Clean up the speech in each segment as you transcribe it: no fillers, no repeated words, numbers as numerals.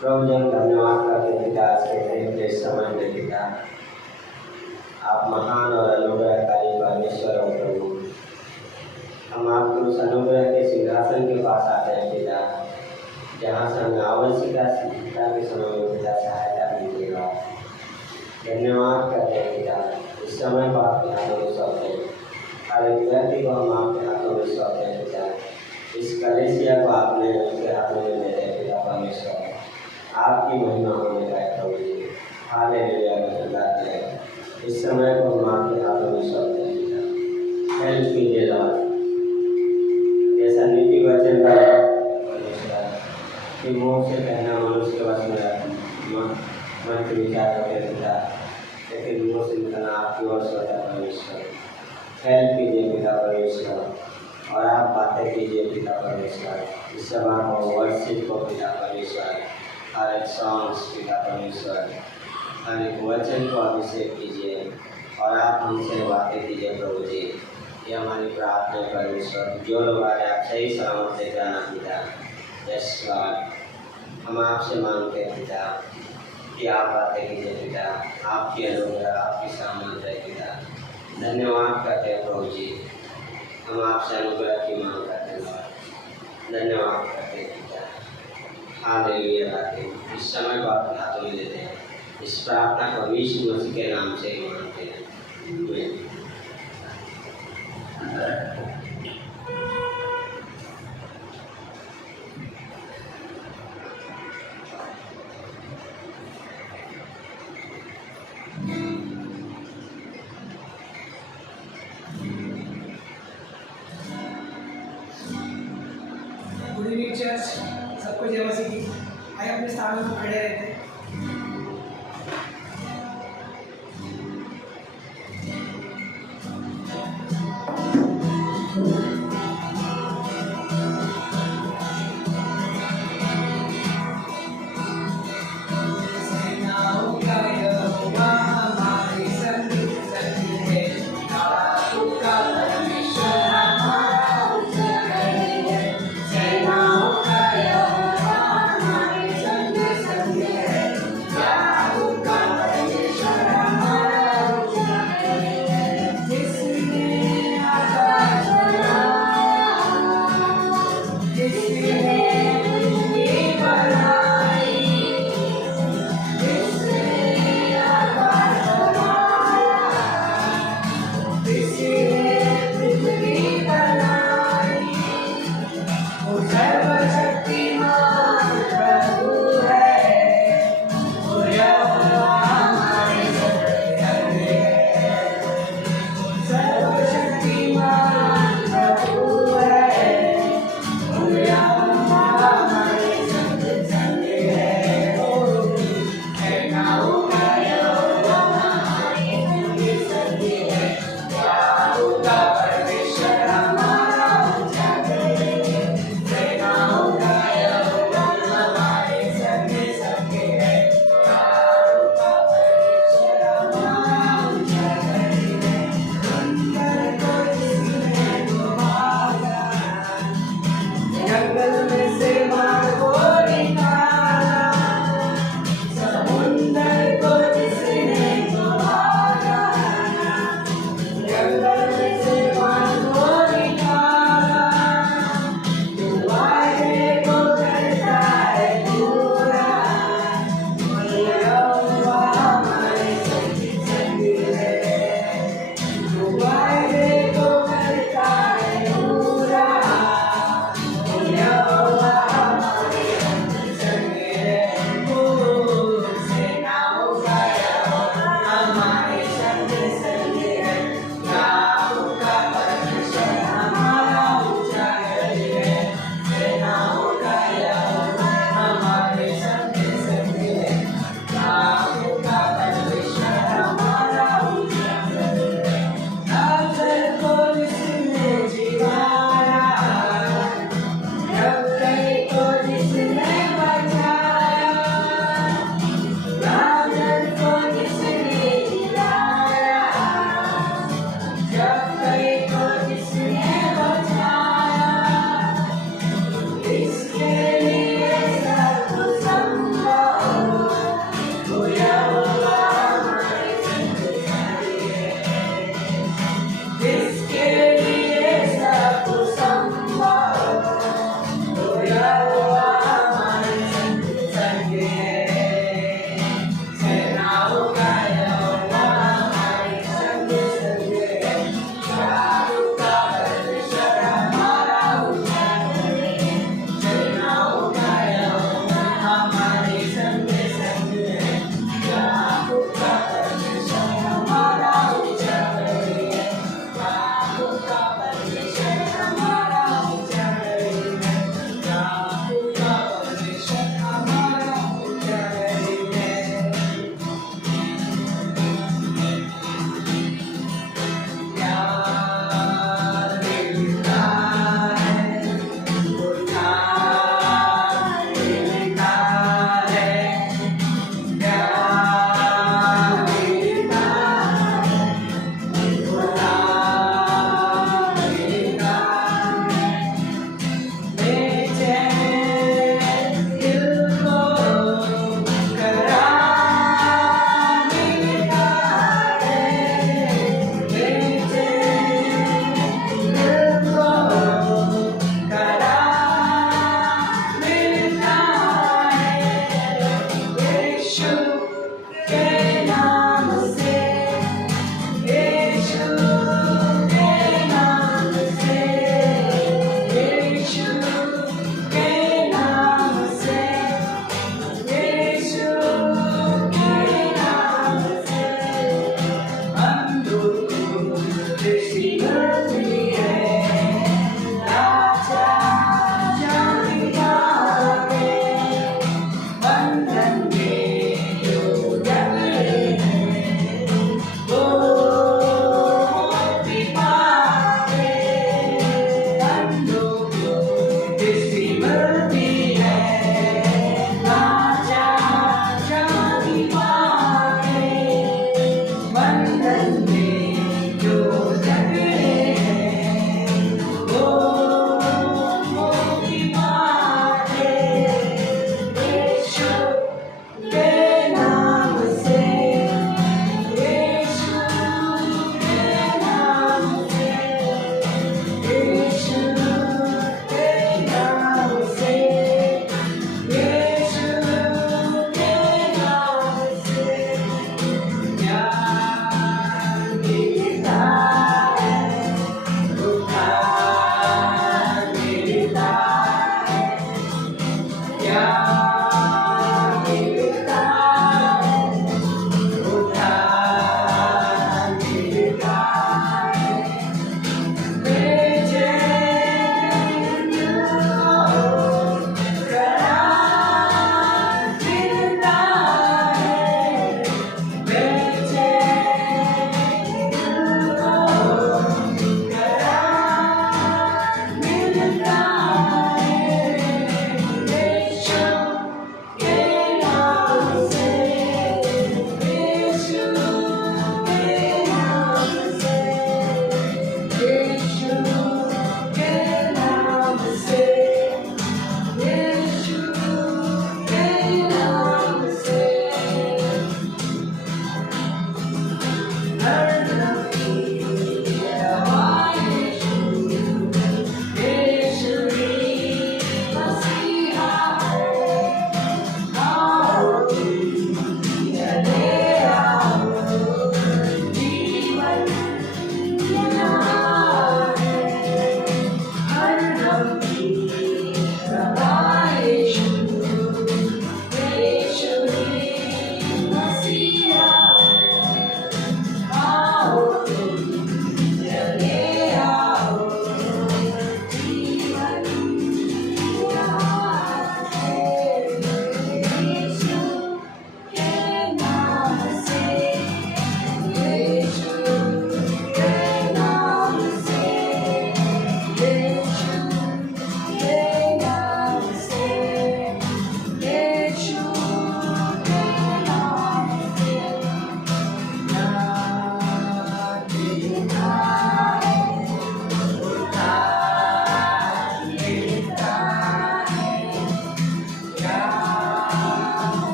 प्रभु जी हम धन्यवाद करते हैं पिता आज के दिन के समय में पिता आप महान और अनुग्रहकारी परमेश्वर और प्रभु हम आपके उस अनुग्रह के सिंहासन के पास आते हैं पिता जहाँ से हमें आवश्यकता के समय में पिता सहायता दीजिएगा। धन्यवाद करते हैं पिता इस समय को आपके हाथों में सौंपते हैं। हर एक व्यक्ति को हम आपके हाथों में सौंपते हैं पिता। इस कलेसिया को आपने उसके हाथों में दे रहे पिता परमेश्वर आपकी महिमा होने का प्रभु जी हालेलुया धन्यवाद है। इस समय को हम आपके हाथों में सौंपते हैं पिता। हेल्प कीजिए लॉर्ड जैसा नीति वचन का कि मुँह से कहना मनुष्य के वश में मन के विचार होते पिता लेकिन मुँह से निकलना आपकी ओर से होता परमेश्वर। हेल्प कीजिए पिता परमेश्वर और आप बातें कीजिए पिता परमेश्वर। इस सभा को वर्शिप को पिता परमेश्वर हर एक सॉन्ग्स पिता परमेश्वर हर एक वचन को अभिषेक कीजिए और आप हमसे बातें कीजिए प्रभु जी। ये हमारी प्रार्थना है परमेश्वर। जो लोग आ रहे आप सही सलामत से जाना पिता। यस गॉड हम आपसे मांगते हैं पिता कि आप बातें कीजिए पिता। आपकी अनुग्रह आपकी सामर्थ्य है पिता। धन्यवाद करते हैं प्रभु जी। हम आपसे अनुग्रह की मांग करते हैं। धन्यवाद करते हैं पिता। हालेलुया करते हैं। इस समय को आपके हाथों में देते हैं। इस प्रार्थना को यीशु मसीह के नाम से ही मांगते हैं। गुड इवनिंग चर्च सबको जय मसीह की। आइए अपने स्थानों पर खड़े रहते हैं।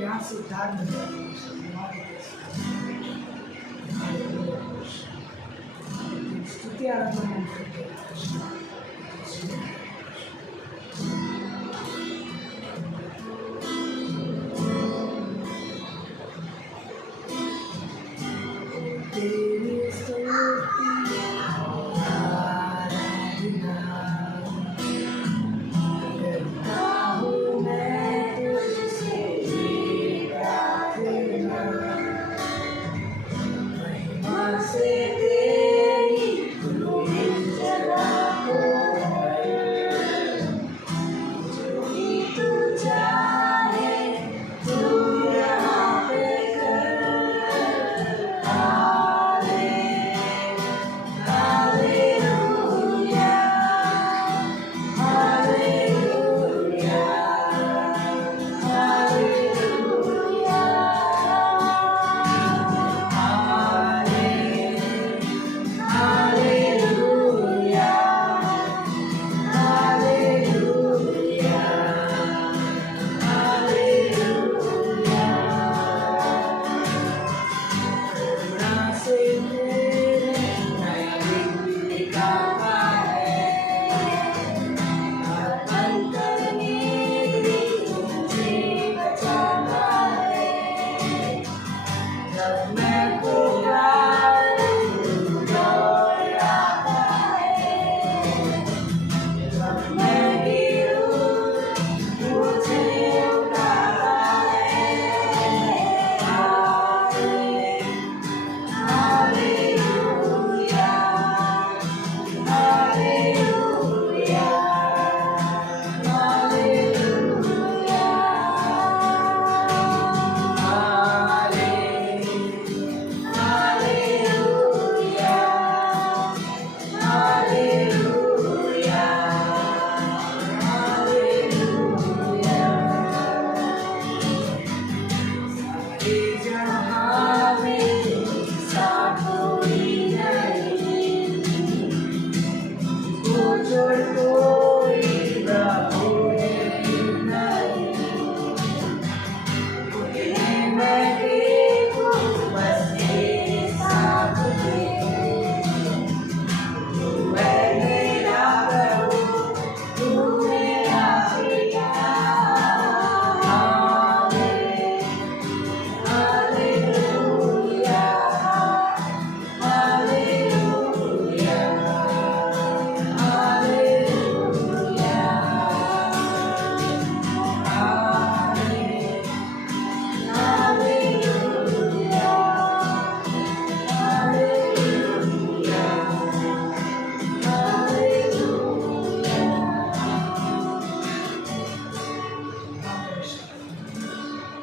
प्यार से उद्धार मिलता है। स्तुति आराधना हम करते हैं। तेरी स्तुति आराधना करता हूँ मैं तुझसे प्रार्थना, महिमा से तेरी धूल जलाओ, जो भी तू चाहे तू यहाँ पे कर।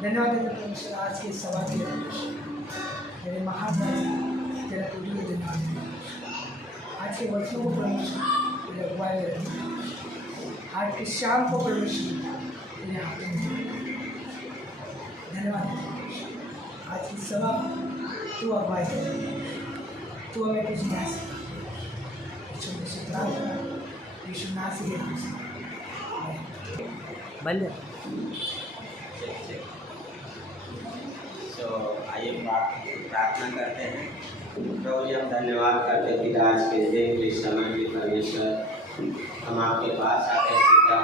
धन्यवाद देते परमेश्वर आज के सभा के लिए। मेरे महान तेरा पूरी धन्यवाद। आज के वचनों को परमेश्वर तेरे अगुवाई में रखना, आज की शाम को परमेश्वर तेरे हाथों में। धन्यवाद। आज की सभा तू अगुवाई कर, तू हमें कुछ ना यीशु नासरी बन जा। तो आइए प्रार्थना करते हैं। प्रभु जी, हम धन्यवाद करते हैं पिता, आज के दिन इस समय में परमेश्वर हम आपके पास आते हैं पिता।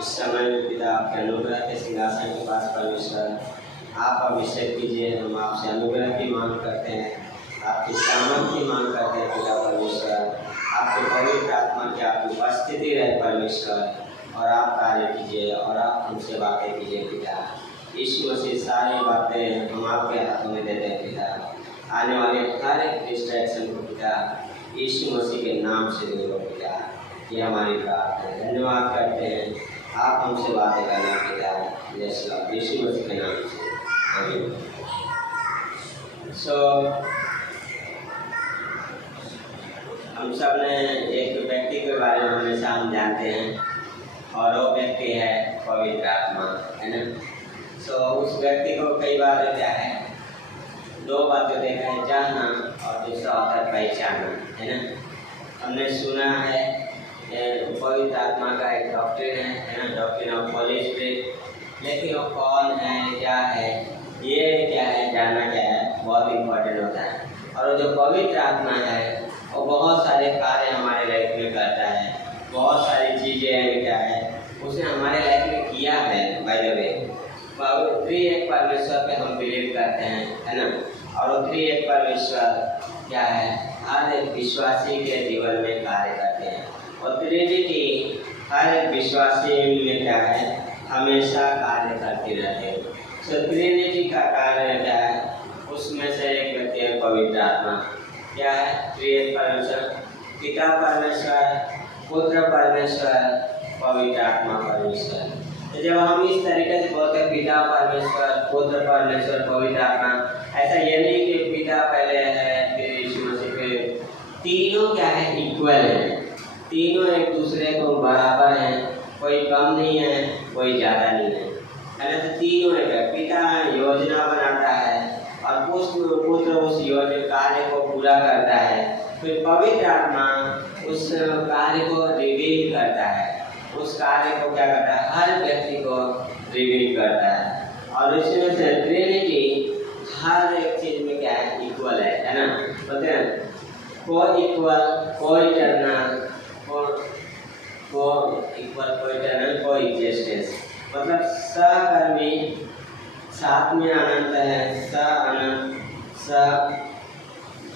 इस समय में पिता आपके अनुग्रह के सिंहासन के पास परमेश्वर आप अभिषेक कीजिए। हम आपसे अनुग्रह की मांग करते हैं, आपकी सामर्थ की मांग करते हैं पिता परमेश्वर। आपके पवित्र आत्मा की आपकी उपस्थिति रहे परमेश्वर, और आप कार्य कीजिए और आप हमसे बातें कीजिए पिता। यीशु मसीह सारी बातें हम आपके हाथों में देते हैं पिता। आने वाले हर एक डिस्ट्रैक्शन को पिता यीशु मसीह के नाम से दूर हो पिता। ये हमारी प्रार्थना है। धन्यवाद करते हैं, आप हमसे बातें करना पिता, जैसे यीशु मसीह के नाम से, आमीन। हम सब ने एक व्यक्ति के बारे में हमेशा हम जानते हैं, और वो व्यक्ति है पवित्र आत्मा, है ना। उस व्यक्ति को कई बार क्या है, दो बातें देखा है, जानना और दूसरा होता है पहचानना, है ना। हमने सुना है पवित्र आत्मा का एक डॉक्ट्रिन है ना, डॉक्ट्रिन ऑफ होली स्पिरिट। लेकिन वो कौन है, क्या है, ये क्या है, जानना क्या है, बहुत इम्पोर्टेंट होता है। और वो जो पवित्र आत्मा है वो बहुत सारे कार्य हमारे लाइफ में करता है, बहुत सारी चीज़ें क्या है उसने हमारे लाइफ में किया है। बाय द वे, त्रिएक परमेश्वर पे हम बिलीव करते हैं, है ना। और वो त्रिएक परमेश्वर क्या है, हर एक विश्वासी के जीवन में कार्य करते हैं। और ट्रिनिटी हर एक विश्वासी में क्या है, हमेशा कार्य करती रहते हैं। ट्रिनिटी का कार्य क्या है, उसमें से एक व्यक्ति है पवित्र आत्मा। क्या है, त्रिएक परमेश्वर, पिता परमेश्वर, पुत्र परमेश्वर, पवित्र आत्मा परमेश्वर। तो जब हम इस तरीके से बोलते हैं पिता परमेश्वर, पुत्र परमेश्वर, पवित्र आत्मा, ऐसा ये नहीं कि पिता पहले है फिर यीशु मसीह फिर, तीनों क्या है, इक्वल है। तीनों एक दूसरे को बराबर हैं, कोई कम नहीं है, कोई ज़्यादा नहीं है ना। तो तीनों एक है। पिता योजना बनाता है और पुत्र उस योजना कार्य को पूरा करता है। फिर पवित्र आत्मा उस कार्य को रिवील करता है, उस कार्य को क्या करता है, हर व्यक्ति को रिवील करता है। और इसमें से ट्रिनिटी हर एक चीज में क्या है, इक्वल है ना। बोलते हैं को इक्वल, को इटर्नल, को इक्वल, को इटर्नल, को एग्जिस्टेंस। मतलब सहकर्मी, साथ में अनंत है, स अनंत, स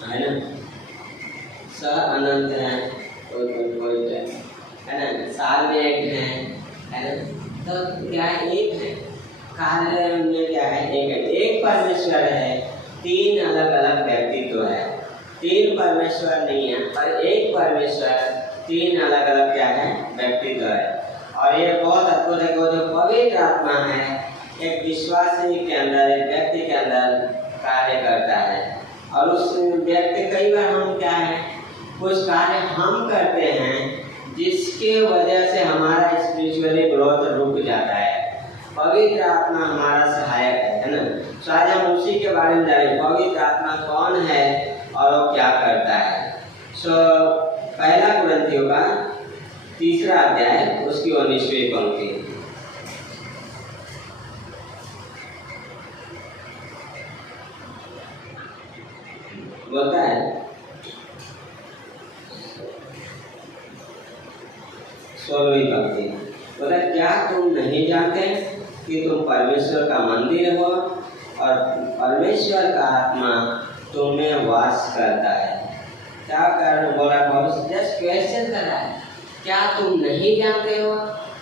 है ना, स अनंत है, कोई है ना, साल में एक है ना। तो क्या है, एक है, कार्य में क्या है, एक है। एक परमेश्वर है, तीन अलग अलग व्यक्तित्व है। तीन परमेश्वर नहीं है, पर एक परमेश्वर, तीन अलग अलग क्या है, व्यक्तित्व है। और ये बहुत अद्भुत है कि वो जो पवित्र आत्मा है एक विश्वासी के अंदर, एक व्यक्ति के अंदर कार्य करता है। और उस व्यक्ति, कई बार हम क्या है, कुछ कार्य हम करते हैं जिसके वजह से हमारा स्पिरिचुअली ग्रोथ रुक जाता है। पवित्र आत्मा हमारा सहायक है ना। तो आज हम उसी के बारे में जानेंगे, पवित्र आत्मा कौन है और वो क्या करता है। पहला कुरिन्थियों का 3 अध्याय उसकी 19वीं पंक्ति। बोलता है, 16वीं पंक्ति, बोला क्या तुम नहीं जानते कि तुम परमेश्वर का मंदिर हो और परमेश्वर का आत्मा तुम में वास करता है। क्या कारण बोला, बहुत जस्ट क्वेश्चन कर रहा है, क्या तुम नहीं जानते हो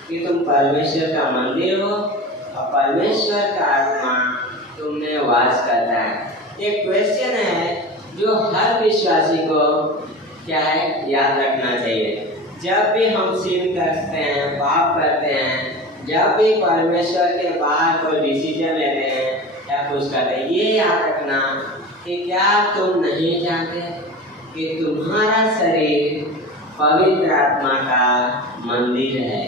कि तुम परमेश्वर का मंदिर हो और परमेश्वर का आत्मा तुम में वास करता है। एक क्वेश्चन है जो हर विश्वासी को क्या है, याद रखना चाहिए। जब भी हम सिन करते हैं, पाप करते हैं, जब भी परमेश्वर के बाहर कोई डिसीजन लेते हैं या कुछ करते हैं, ये याद रखना कि क्या तुम नहीं जानते कि तुम्हारा शरीर पवित्र आत्मा का मंदिर है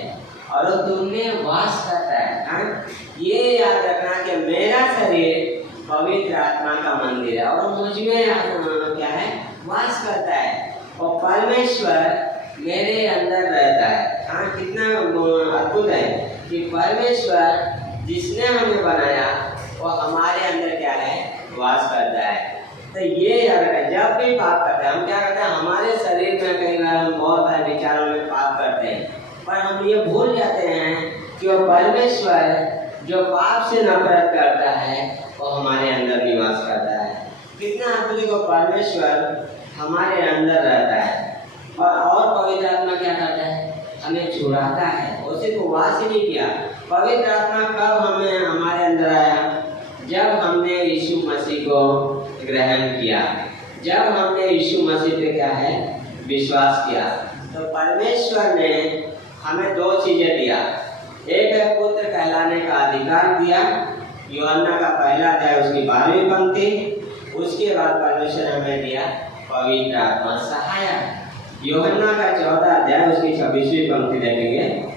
और वो तुमने वास करता है। हाँ? ये याद रखना कि मेरा शरीर पवित्र आत्मा का मंदिर है और मुझ में क्या है, वास करता है और परमेश्वर मेरे अंदर रहता है। हाँ, कितना अद्भुत है कि परमेश्वर जिसने हमें बनाया वो हमारे अंदर क्या है, वास करता है। तो ये याद रखें, जब भी पाप करते हैं हम क्या करते हैं, हमारे शरीर में कई बार हम बहुत सारे विचारों में पाप करते हैं, पर हम ये भूल जाते हैं कि वो परमेश्वर जो पाप से नफरत करता है वो हमारे अंदर निवास करता है। कितना अद्भुत, को परमेश्वर हमारे अंदर रहता है और पवित्र आत्मा क्या करता है, हमें छुड़ाता है। उसे तो वास ही नहीं किया। पवित्र आत्मा कब हमें हमारे अंदर आया, जब हमने यीशु मसीह को ग्रहण किया, जब हमने यीशु मसीह पे क्या है, विश्वास किया। तो परमेश्वर ने हमें दो चीजें दिया, एक है पुत्र कहलाने का अधिकार दिया, यूहन्ना का पहला अध्याय उसकी 12वीं पंक्ति। उसके बाद परमेश्वर ने हमें दिया पवित्र आत्मा सहायक। यूहन्ना का 14 अध्याय उसकी 26वीं पंक्ति देखेंगे।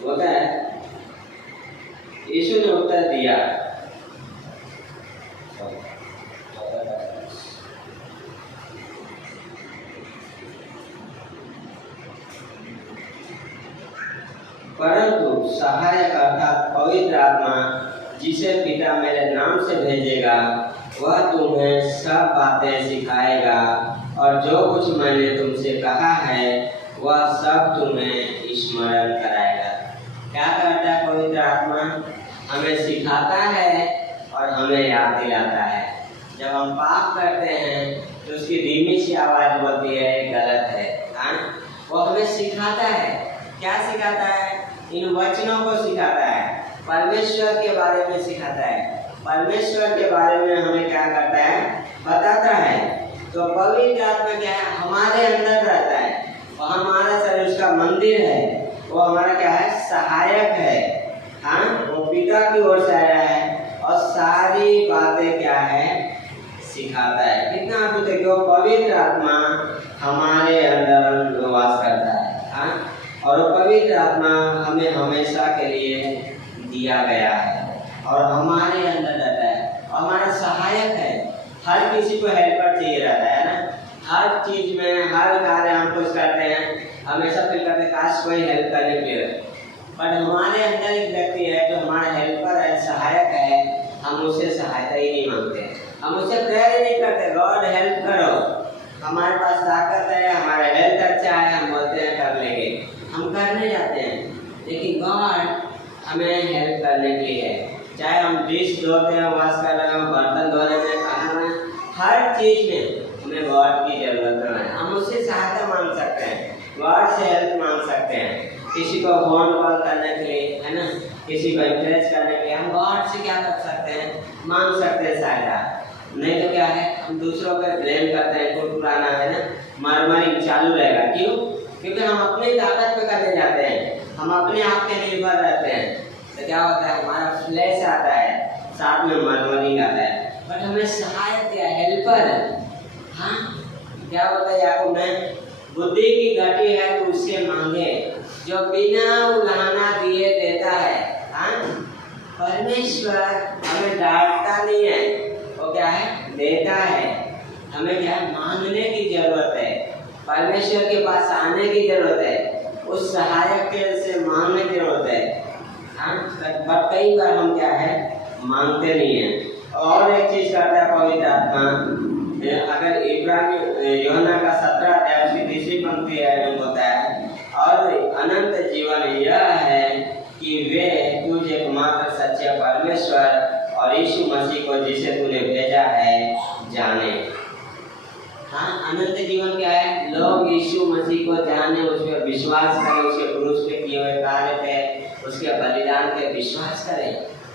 होता है, यीशु ने उत्तर दिया, परंतु सहायक अर्थात पवित्र आत्मा जिसे पिता मेरे नाम से भेजेगा वह तुम्हें सब बातें सिखाएगा और जो कुछ मैंने तुमसे कहा है वह सब तुम्हें स्मरण कराएगा। क्या करता है पवित्र आत्मा, हमें सिखाता है और हमें याद दिलाता है। जब हम पाप करते हैं तो उसकी धीमी सी आवाज बोलती है गलत है। हाँ, वो हमें सिखाता है। क्या सिखाता है, इन वचनों को सिखाता है, परमेश्वर के बारे में सिखाता है, परमेश्वर के बारे में हमें क्या करता है, बताता है। तो पवित्र आत्मा क्या है, हमारे अंदर रहता है, वो हमारा शरीर उसका मंदिर है, वो हमारा क्या है, सहायक है। हाँ, वो पिता की ओर से आया है और सारी बातें क्या है, सिखाता है। कितना अद्भुत है कि वो पवित्र आत्मा हमारे अंदर वास करता है। हाँ, और वो पवित्र आत्मा हमें हमेशा के लिए दिया गया है और हमारे अंदर रहता है और हमारा सहायक है। हर किसी को हेल्पर चाहिए रहता है ना, हर चीज में, हर कार्य हम कुछ करते हैं, हमेशा फील करते हैं काश कोई हेल्प करने के लिए, पर हमारे अंदर एक व्यक्ति है जो हमारा हेल्पर है, सहायक है, हम उससे सहायता ही नहीं मांगते, हम उससे प्रेयर ही नहीं करते गॉड हेल्प करो। हमारे पास ताकत है, हमारा हेल्थ अच्छा है, हम बोलते हैं कर लेंगे, हम करने जाते हैं, लेकिन गॉड हमें हेल्प करने के लिए है। चाहे हम डिश धोते हैं, वाश कर रहे हैं, बर्तन धो रहे हैं, खाना बनाए, हर चीज में हमें गॉड की जरूरत है। हम उससे सहायता मांग सकते हैं, गॉड से हेल्प मांग सकते हैं। किसी को फोन कॉल करने के लिए, है ना, किसी को इम्प्रेस करने के लिए हम गॉड से क्या कर सकते हैं, मांग सकते हैं सहायता। नहीं तो क्या है, हम दूसरों पर ब्लेम करते हैं, कोई पुराना है ना, मरमरिंग चालू रहेगा। क्यों? क्योंकि हम अपनी ताकत पे करने जाते हैं, हम अपने आप पे निर्भर रहते हैं। तो क्या होता है, हमारा फ्लैश आता है, साथ में मरमरिंग आता है, बट हमें सहायक दिया, हेल्पर। हाँ, क्या होता है याकूब में, बुद्धि की घटी है तो उससे मांगे, जो बिना उलाहना दिए देता है। हाँ, परमेश्वर हमें डांटता नहीं है, वो क्या है, देता है। हमें क्या है, मांगने की जरूरत है, परमेश्वर के पास आने की जरूरत है, उस सहायक के से मांगने की जरूरत है। हाँ, बट कई बार हम क्या है, मांगते नहीं है। और एक चीज करता है पवित्र आत्मा, अगर इब्रानी यूहन्ना का 17 अध्याय उसकी 30वीं पंक्ति है, होता है और अनंत जीवन यह है कि वे तुझ एकमात्र सच्चे परमेश्वर और यीशु मसीह को जिसे तूने भेजा है जाने। हाँ, अनंत जीवन क्या है, लोग यीशु मसीह को जाने, उस पर विश्वास करें, उसके क्रूस पे किए हुए कार्य पे, उसके बलिदान पे विश्वास करें।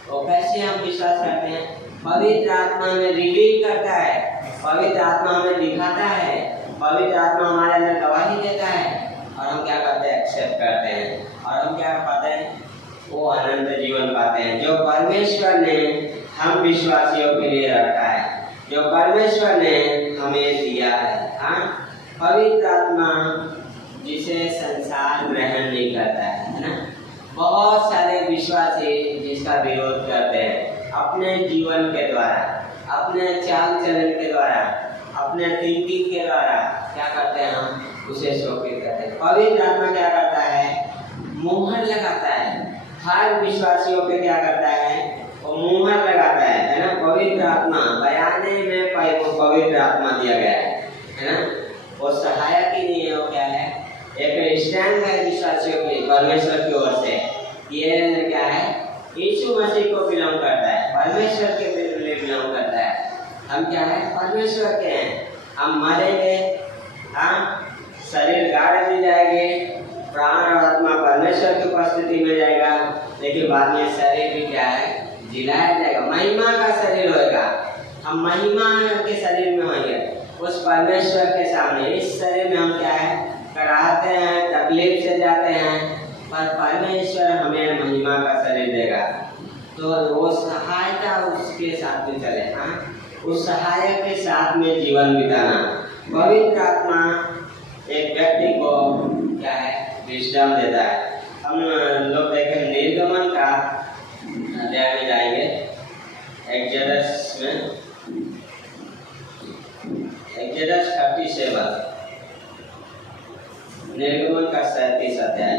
तो कैसे हम विश्वास करते हैं, पवित्र आत्मा हमें रिवील करता है, पवित्र आत्मा हमें दिखाता है, पवित्र आत्मा हमारे अंदर गवाही देता है और हम क्या करते हैं, एक्सेप्ट करते हैं। और हम क्या करते हैं, वो अनंत जीवन पाते हैं, जो परमेश्वर ने हम विश्वासियों के लिए रखा है, जो परमेश्वर ने हमें दिया है। हाँ, पवित्र आत्मा जिसे संसार ग्रहण नहीं करता है ना। बहुत सारे विश्वासी जिसका विरोध करते हैं अपने जीवन के द्वारा, अपने चाल चलन के द्वारा, अपने थिंकिंग के द्वारा क्या करते हैं, हम उसे शोकित करते हैं। पवित्र आत्मा क्या करता है, मुहर लगाता है, हर विश्वासियों पे क्या करता है, वो मुहर लगाता है ना। पवित्र आत्मा बयाने में पवित्र आत्मा दिया गया है ना। वो सहायक ही नहीं है, वो क्या है, एक स्टैंड है विश्वासियों की परमेश्वर की ओर से। ये क्या है, यीशु मसीह को बिलोंग करता है, परमेश्वर के लिए बिलोंग करता है। हम क्या है, परमेश्वर के हैं। हम मरेंगे, हाँ, शरीर गाड़ दी जाएंगे, प्राण और आत्मा परमेश्वर की उपस्थिति में जाएगा, लेकिन बाद में शरीर भी क्या है, जिलाया जाएगा, महिमा का शरीर होगा। हम महिमा के शरीर में होंगे उस परमेश्वर के सामने। इस शरीर में हम क्या है, कराहते हैं, तकलीफ से जाते हैं, पर परमेश्वर हमें महिमा का शरीर देगा। तो वो सहायता उसके साथ में चले। हाँ, उस सहायक के साथ में जीवन बिताना। पवित्र आत्मा एक व्यक्ति को क्या है, विजडम देता है। हम लोग देखें निर्गमन का अध्याय में जाएंगे, एक्सोडस में, एक्सोडस 37, निर्गमन का 37 अध्याय।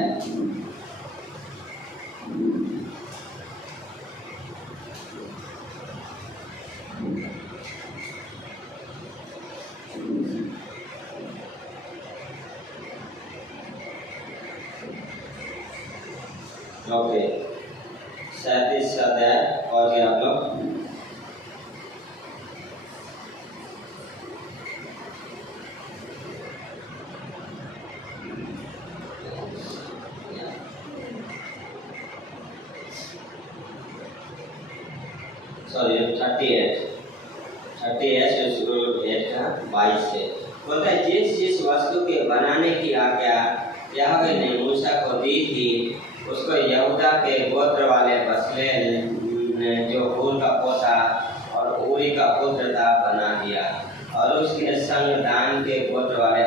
ओके, 37 अध्याय और आप लोग सॉरी 38 22 से बोलता है, जिस वस्तु के बनाने की आज्ञा याहवे ने मूसा को दी थी, उसको यहूदा के गोत्र वाले बसलेल ने, जो हूर का पोता और ऊरी का पुत्र था, बना दिया। और उसके संग दान के गोत्र वाले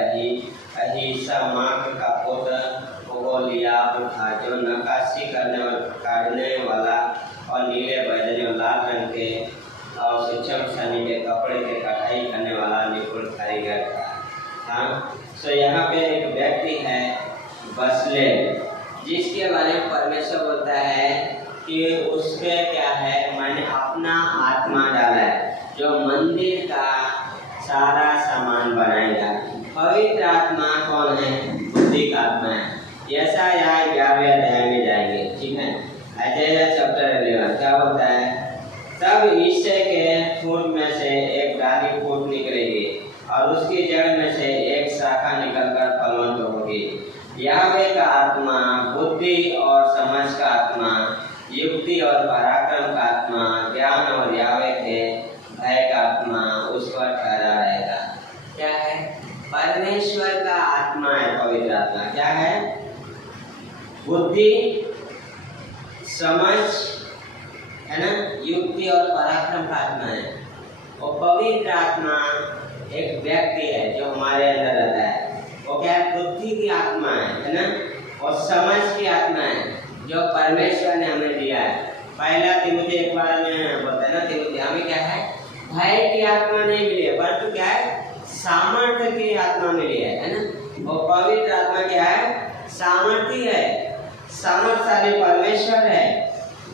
अहीसामाक का पुत्र ओहोलियाब था, जो नक्काशी काटने वाला और नीले, बैगनी और लाल रंग के और शिक्षम सनी के कपड़े के कटाई करने वाला निपुण कारीगर था। हाँ, तो यहाँ पे एक व्यक्ति है बसलेल, जिसके बारे में परमेश्वर बोलता है कि उसके क्या है, मैंने अपना आत्मा डाला है, जो मंदिर का सारा सामान बनाएगा। पवित्र आत्मा कौन है, बुद्धि का आत्मा है। ऐसा यहाँ 11वें अध्याय में जाएंगे, ठीक है। आइजाया चैप्टर 11 क्या बोलता है, तब ईसे के फूल में से एक डाली फूट निकलेगी और उसकी जड़ में से एक शाखा निकलकर फलवंत होगी। याहवे का आत्मा बुद्धि और समझ का आत्मा, युक्ति और पराक्रम का आत्मा, ज्ञान और याहवे के भय का आत्मा उस पर ठहरा रहेगा। क्या है, परमेश्वर का आत्मा है पवित्र आत्मा। क्या है, बुद्धि, समझ है ना, युक्ति और पराक्रम का आत्मा है। और पवित्र आत्मा एक व्यक्ति है जो हमारे अंदर रहता है। वो क्या है, बुद्धि की आत्मा है ना, और समझ की आत्मा है जो परमेश्वर ने हमें दिया है। पहला तिमुथी 1 में बोलता है ना, तिमुथी हमें क्या है, भय की आत्मा नहीं मिली है, परंतु क्या है, सामर्थ्य की आत्मा मिली है ना। और पवित्र आत्मा क्या है, सामर्थ्य है, सामर्थ्यशाली परमेश्वर है।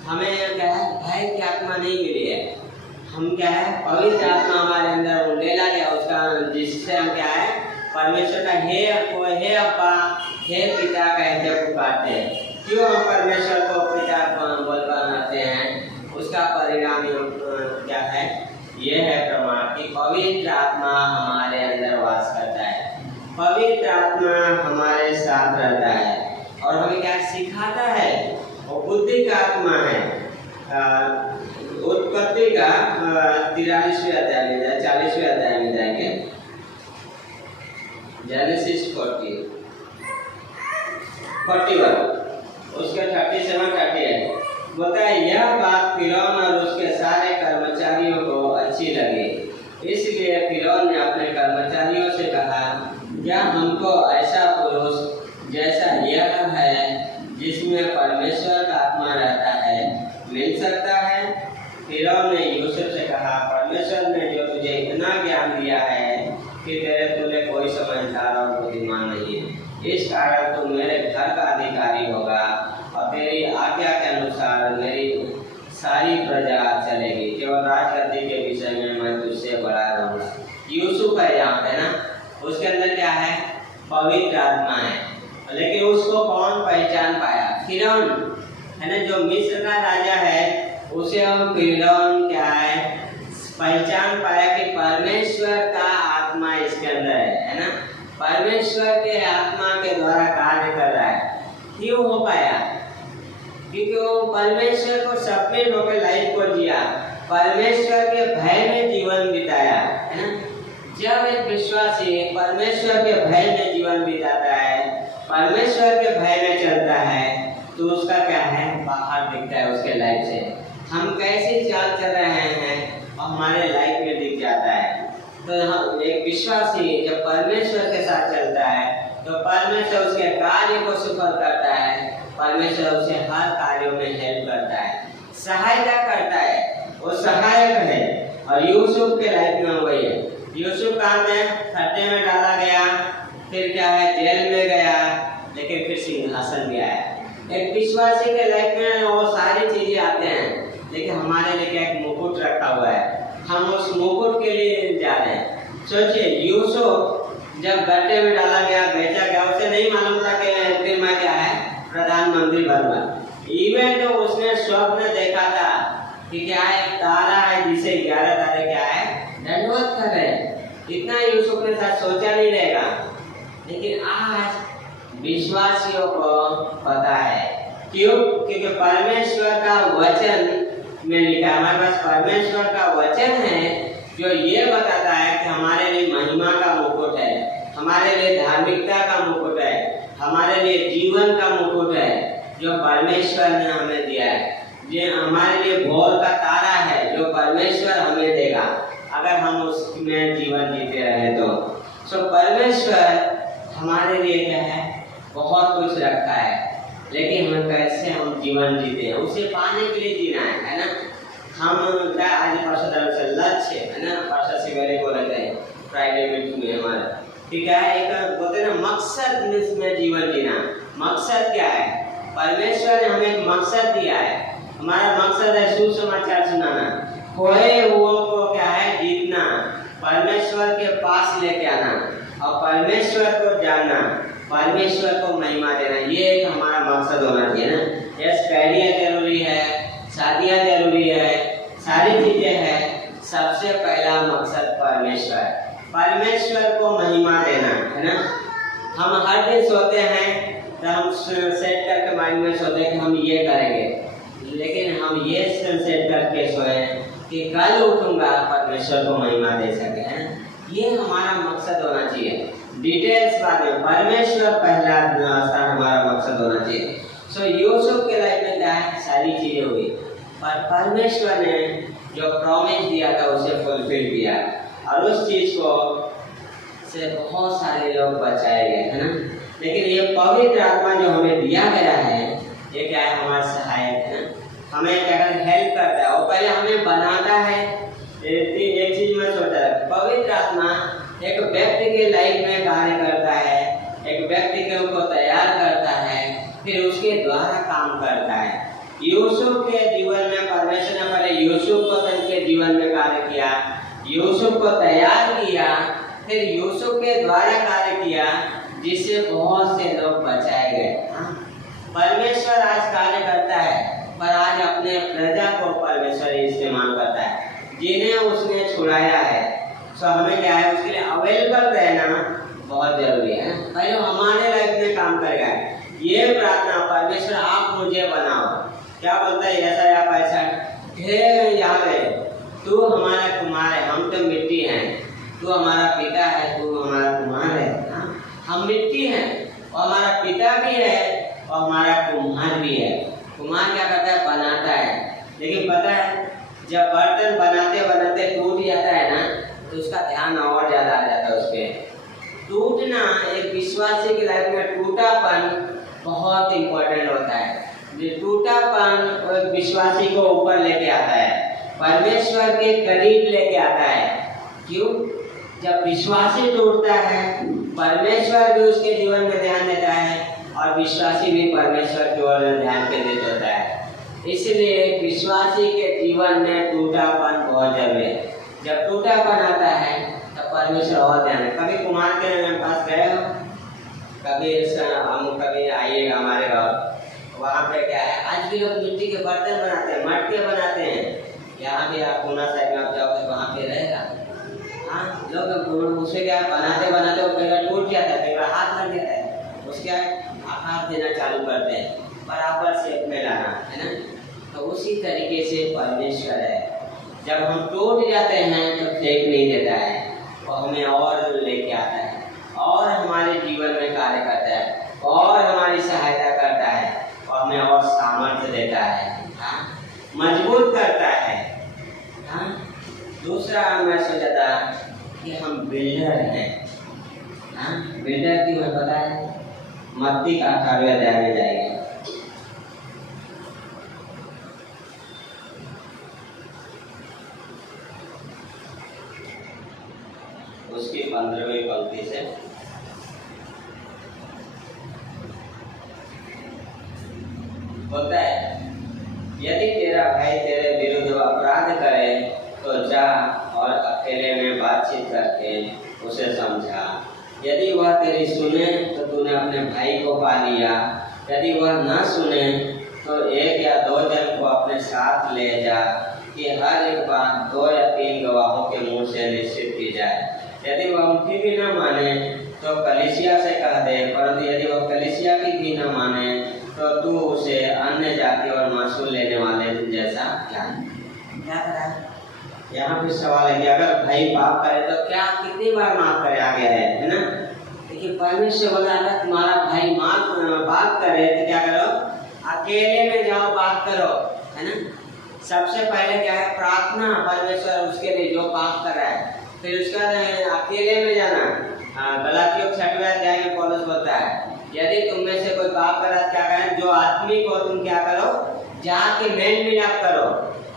हमें क्या है, भय की आत्मा नहीं मिली है। हम क्या है, पवित्र आत्मा हमारे अंदर लेला गया उसका, जिससे हम क्या है, परमेश्वर का हे अब्बा, हे पिता कहते पुकारते हैं। क्यों हम परमेश्वर को पिता बोल बनाते हैं, उसका परिणाम क्या है, ये है प्रमाण कि पवित्र आत्मा हमारे अंदर वास करता है। पवित्र आत्मा हमारे साथ रहता है और हमें क्या सिखाता है। वो बुद्धि का आत्मा है। उत्पत्ति का 43वें अध्याय में, 40वें अध्याय में जाएंगे, जेनेसिस 41, उसके 37, 38 बोलता है यह बात फिरौन और उसके सारे कर्मचारियों को अच्छी लगी, इसलिए फिरौन ने अपने कर्मचारियों से कहा, क्या हमको ऐसा पुरुष जैसा यह है जिसमें परमेश्वर का आत्मा रहता है मिल सकता है? फिरौन ने यूसुफ से कहा, परमेश्वर ने जो तुझे इतना ज्ञान दिया है कि तेरे तुल्य कोई समझदार और बुद्धिमान नहीं है, इस कारण तू मेरे घर का अधिकारी होगा और तेरी आज्ञा के अनुसार मेरी सारी प्रजा चलेगी, केवल राजगद्दी के विषय में मैं तुझसे बड़ा रहूंगा। यूसुफ है यहाँ पे ना, उसके अंदर क्या है? पवित्र आत्मा है, लेकिन उसको कौन पहचान पाया? फिरौन है ना, जो मिस्र का राजा है, उसे हम फिरौन क्या है पहचान पाया कि परमेश्वर का आत्मा इसके अंदर है ना, परमेश्वर के आत्मा के द्वारा कार्य कर रहा है। क्यों हो पाया? क्योंकि वो परमेश्वर को सबमिट होकर लाइफ को जिया, परमेश्वर के भय में जीवन बिताया है ना। जब एक विश्वासी परमेश्वर के भय में जीवन बिताता है, परमेश्वर के भय में चलता है, तो उसका क्या है? बाहर दिखता है उसके लाइफ से हम कैसी चाल चल रहे हैं और हमारे लाइफ में दिख जाता है। तो हम एक विश्वासी जब परमेश्वर के साथ चलता है तो परमेश्वर उसके कार्य को सफल करता है, परमेश्वर उसे हर कार्यों में हेल्प करता है, सहायता करता है, वो सहायक है। और यूसुफ के लाइफ में वही है। यूसुफ कहाँ में खड्डे में डाला गया, फिर क्या है जेल में गया, लेकिन फिर सिंहासन भी आया। एक विश्वासी के लाइफ में वो सारी चीजें आते हैं, लेकिन हमारे लिए क्या एक मुकुट रखा हुआ है, हम उस मुकुट के लिए जा रहे हैं। सोचिए यूसुफ जब गड्ढे में डाला गया, बेचा गया, उसे नहीं मालूम था कि फिर मैं क्या है प्रधानमंत्री बनूंगा। इवन तो उसने स्वप्न देखा था कि क्या है तारा है जिसे 11 तारे क्या है दंडवत कर रहे हैं, इतना यूसुफ ने साथ सोचा नहीं रहेगा। लेकिन आज विश्वासियों को पता है, क्यों? क्योंकि परमेश्वर का वचन में लिखा, हमारे पास परमेश्वर का वचन है जो ये बताता है कि हमारे लिए महिमा का मुकुट है, हमारे लिए धार्मिकता का मुकुट है, हमारे लिए जीवन का मुकुट है जो परमेश्वर ने हमें दिया है। ये हमारे लिए भोर का तारा है जो परमेश्वर हमें देगा अगर हम उसमें जीवन जीते रहे तो। सो परमेश्वर हमारे लिए क्या है बहुत कुछ रखा है, लेकिन हम कैसे हम जीवन जीते हैं उसे पाने के लिए जीना है ना। हम क्या आज पार्षद से लक्ष्य है ना, पार्षद से मेरे को रहते हैं फ्राइडे मीटिंग में हमारा कि क्या है एक बोलते हैं ना मकसद में जीवन जीना। मकसद क्या है? परमेश्वर ने हमें एक मकसद दिया है, हमारा मकसद है सुसमाचार सुनाना, खोए हुओं को क्या है जीतना, परमेश्वर के पास लेके आना और परमेश्वर को जानना, परमेश्वर को महिमा देना। ये एक हमारा मकसद होना चाहिए ना। यस, पैरियाँ जरूरी है, शादियाँ जरूरी है, सारी चीजें हैं, सबसे पहला मकसद परमेश्वर, परमेश्वर को महिमा देना है ना। हम हर दिन सोते हैं तो हम सेट करके माइंड में सोते हैं कि हम ये करेंगे, लेकिन हम ये सेट करके सोए कि कल उठूंगा परमेश्वर को महिमा दे सके है। ये हमारा मकसद होना चाहिए। डिटेल्स बाद में, परमेश्वर पहला स्थान हमारा मकसद होना चाहिए। सो यूसुफ के लाइफ में क्या है सारी चीजें हुई, पर परमेश्वर ने जो प्रॉमिस दिया था उसे फुलफिल किया और उस चीज को से बहुत सारे लोग बचाए गए है ना। लेकिन ये पवित्र आत्मा जो हमें दिया गया है ये क्या है हमारा सहायक है, हमें क्या हेल्प करता है। वो पहले हमें बनाता है। एक चीज मैं सोचा, पवित्र आत्मा एक व्यक्ति के लाइफ में कार्य करता है, एक व्यक्ति के को तैयार करता है, फिर उसके द्वारा काम करता है। यूसुफ के जीवन में परमेश्वर ने पहले यूसुफ को उनके जीवन में कार्य किया, यूसुफ को तैयार किया, फिर यूसुफ के द्वारा कार्य किया जिससे बहुत से लोग बचाए गए। परमेश्वर आज कार्य करता है, पर आज अपने प्रजा को परमेश्वर इस्तेमाल करता है जिन्हें उसने छुड़ाया है। सो हमें क्या है उसके लिए अवेलेबल रहना बहुत जरूरी है। पहले हमारे लाइफ में काम करेगा ये प्रार्थना, परमेश्वर आप मुझे बनाओ। क्या बोलता है ऐसा या पैसा, हे यावे तू हमारा कुमार है, हम तो मिट्टी हैं, तू हमारा पिता है, तू हमारा कुमार है। हम मिट्टी हैं और हमारा पिता भी है और हमारा कुम्हार भी है। कुम्हार क्या करता है, बनाता है। लेकिन पता है जब बर्तन बनाते बनाते टूट जाता है ना, तो उसका ध्यान और ज़्यादा आ जाता है उस पर। टूटना एक विश्वासी की लाइफ में, टूटापन बहुत इम्पोर्टेंट होता है। ये टूटापन एक विश्वासी को ऊपर लेके आता है, परमेश्वर के करीब लेके आता है। क्यों? जब विश्वासी टूटता है, परमेश्वर भी उसके जीवन में ध्यान देता है और विश्वासी भी परमेश्वर की ओर ध्यान केंद्रित होता है। इसलिए विश्वासी के जीवन में टूटापन बहुत जरूरी है। जब टूटापन आता है तब परमेश्वर और ध्यान है। कभी कुमार के पास गए हो? कभी आइए हमारे गाँव, वहाँ पे क्या है, आज भी लोग मिट्टी के बर्तन बनाते हैं, मटके बनाते हैं। यहाँ भी आप पूना साइड में आप जाओगे वहाँ पे रहेगा। हाँ, लोग उसे क्या बनाते बनाते वो कई बार टूट जाता है, कई बार हाथ लग जाता है, उसके आकार देना चालू करते हैं, बराबर शेप में लाना, है ना। तो उसी तरीके से परमेश्वर है, जब हम टूट जाते हैं तो फेंक नहीं देता है, वो हमें और लेके आता है और हमारे जीवन में कार्य करता है और हमारी सहायता करता है और हमें और सामर्थ्य देता है। हाँ, मजबूत करता है। हाँ, दूसरा मैं सोचा था कि हम बिल्डर हैं। हाँ, बिल्डर की हमें पता है, मत्ती का 18वें अध्याय में जाएगा। उसकी 15वीं पंक्ति से होता है, यदि तेरा भाई तेरे विरुद्ध अपराध करे तो जा और अकेले में बातचीत करके उसे समझा। यदि वह तेरी सुने तो तूने अपने भाई को पा लिया, यदि वह न सुने तो 1 या 2 जन को अपने साथ ले जा, कि हर एक बात 2 या 3 गवाहों के मुंह से निश्चित की जाए। यदि वह उनकी भी न माने तो कलीसिया से कह दे, परंतु यदि वह कलीसिया की भी न माने तो तू उसे अन्य जाति और मासूल लेने वाले जैसा जान। क्या करा? यहाँ पे सवाल है कि अगर भाई पाप करे तो क्या कितनी बार माफ करे, आ गया है ना। देखिए परमेश्वर बोला अगर तुम्हारा भाई पाप करे तो क्या करो, अकेले में जाओ बात करो, है ना। सबसे पहले क्या है, प्रार्थना परमेश्वर उसके लिए जो पाप कर रहा है, फिर उसका अकेले में जाना। गलातियों 6वें अध्याय में पौलुस बोलता है यदि तुम में से कोई पाप करा क्या करें, जो आदमी को तुम क्या करो, जाके मेल मिलाप करो,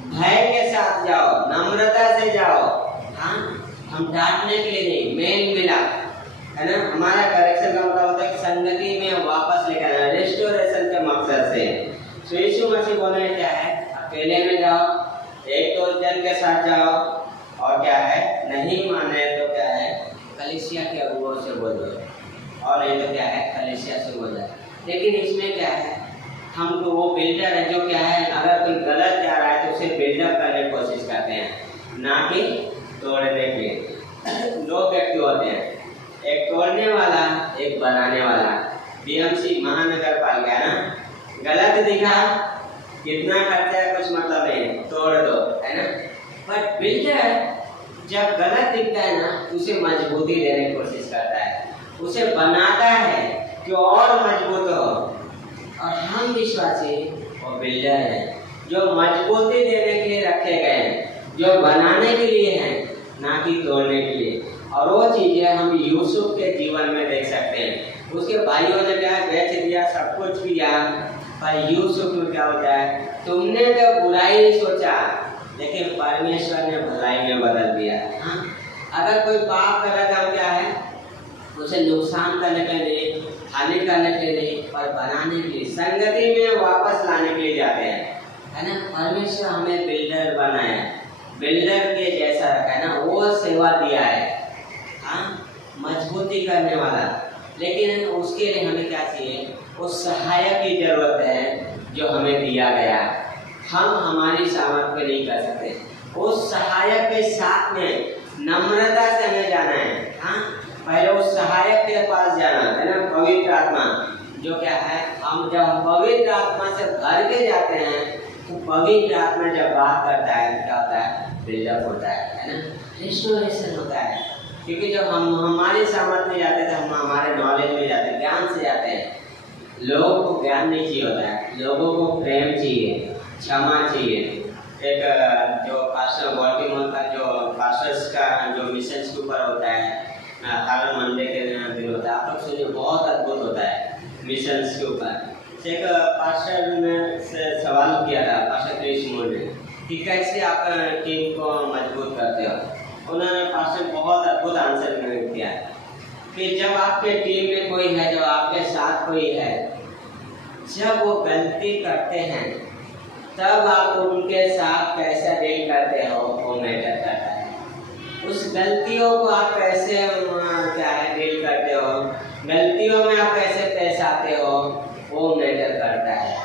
भय के साथ जाओ, नम्रता से जाओ। हाँ, हम डांटने के लिए नहीं, मेल मिलाप, है ना। हमारा करेक्शन का मतलब होता है कि संगति में वापस लेकर आना, रेस्टोरेशन के मकसद से। तो यीशु मसीह बोलने क्या है, अकेले में जाओ, 1-2 जन के साथ जाओ, और क्या है, नहीं माने तो क्या है, कलीसिया के अगुओं से बोलो, और ये तो क्या है, कलीसिया से बोला। लेकिन इसमें क्या है, हम तो वो बिल्डर है जो क्या है, अगर कोई गलत जा रहा है तो उसे बिल्डअप करने की कोशिश करते हैं, ना कि तोड़ने के। 2 व्यक्ति होते हैं, एक तोड़ने वाला, एक बनाने वाला। बीएमसी महानगर पालिका ना, गलत दिखा, कितना खर्चा है कुछ मतलब नहीं, तोड़ दो, है ना। बट बिल्डर जब गलत दिखता है ना, उसे मजबूती देने की कोशिश करता है, उसे बनाता है कि और मजबूत हो। और हम विश्वासी और बिल्डर हैं जो मजबूती देने के लिए रखे गए हैं, जो बनाने के लिए हैं, ना कि तोड़ने के लिए। और वो चीजें हम यूसुफ के जीवन में देख सकते हैं। उसके भाइयों ने क्या बेच दिया, सब कुछ किया, पर यूसुफ में क्या होता है, तुमने तो बुराई सोचा लेकिन परमेश्वर ने भलाई में बदल दिया। हाँ, अगर कोई पाप कर रहा था क्या है, उसे नुकसान करने के लिए, हानि करने के लिए, पर बनाने के लिए, संगति में वापस लाने के लिए जाते हैं, है ना। परमेश्वर हमें बिल्डर बनाया, बिल्डर के जैसा रखा है ना, वो सेवा दिया है, हाँ, मजबूती करने वाला। लेकिन उसके लिए हमें क्या चाहिए, उस सहायक की जरूरत है जो हमें दिया गया। हम हमारी सामर्थ्य पे नहीं कर सकते, उस सहायक के साथ में नम्रता से हमें जाना है। हाँ, पहले उस सहायक के पास जाना है ना, पवित्र आत्मा जो क्या है, हम जब पवित्र आत्मा से भर के जाते हैं तो पवित्र आत्मा जब बात करता है क्या होता है, बिल्डअप होता है ना, रिस्टोरेशन होता है। क्योंकि जब हम हमारे सामर्थ्य में जाते थे, हम हमारे नॉलेज में जाते हैं, ज्ञान से जाते हैं, लोगों को ज्ञान नहीं चाहिए होता है, लोगों को प्रेम चाहिए, क्षमा चाहिए। एक जो पास्टर बॉल्टीमोर का जो पास्टर्स का जो मिशन के ऊपर होता है, हर मंडे के दिन होता है, आप लोग सुनिए, बहुत अद्भुत होता है मिशन के ऊपर। एक पास्टर ने से सवाल किया था पास्टर क्रिस मोर ने कि कैसे आप टीम को मजबूत करते हो। उन्होंने पास्टर बहुत अद्भुत आंसर किया कि जब आपके टीम में कोई है, जब आपके साथ कोई है, जब वो गलती करते हैं तब आप उनके साथ कैसे डील करते हो वो मैटर करता है। उस गलतियों को आप कैसे क्या है डील करते हो, गलतियों में आप कैसे पेश आते हो वो मैटर करता है।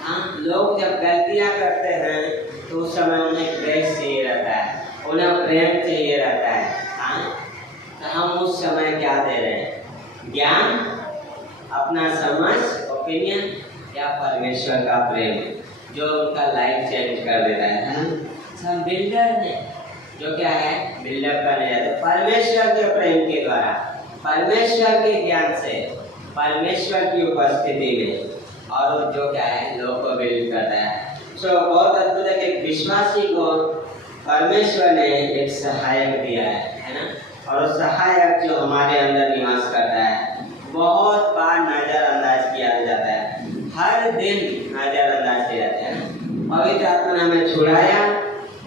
हाँ, लोग जब गलतियाँ करते हैं तो उस समय उन्हें ग्रेस चाहिए रहता है, उन्हें प्रेम चाहिए रहता है। हाँ, तो हम उस समय क्या दे रहे हैं? ज्ञान, अपना समझ, ओपिनियन, या परमेश्वर का प्रेम जो उनका लाइफ चेंज कर देता है। हम बिल्डर ने जो क्या है बिल्डअप करने जाते हैं परमेश्वर के प्रेम के द्वारा, परमेश्वर के ज्ञान से, परमेश्वर की उपस्थिति में, और जो क्या है लोग को बिल्ड करता है। सो बहुत अद्भुत है कि विश्वासी को परमेश्वर ने एक सहायक दिया है ना, और सहायक जो हमारे अंदर निवास करता है बहुत बार नजरअंदाज किया जाता है, हर दिन नजरअंदाज किया जाता है। पवित्र आत्मा ने हमें छुड़ाया,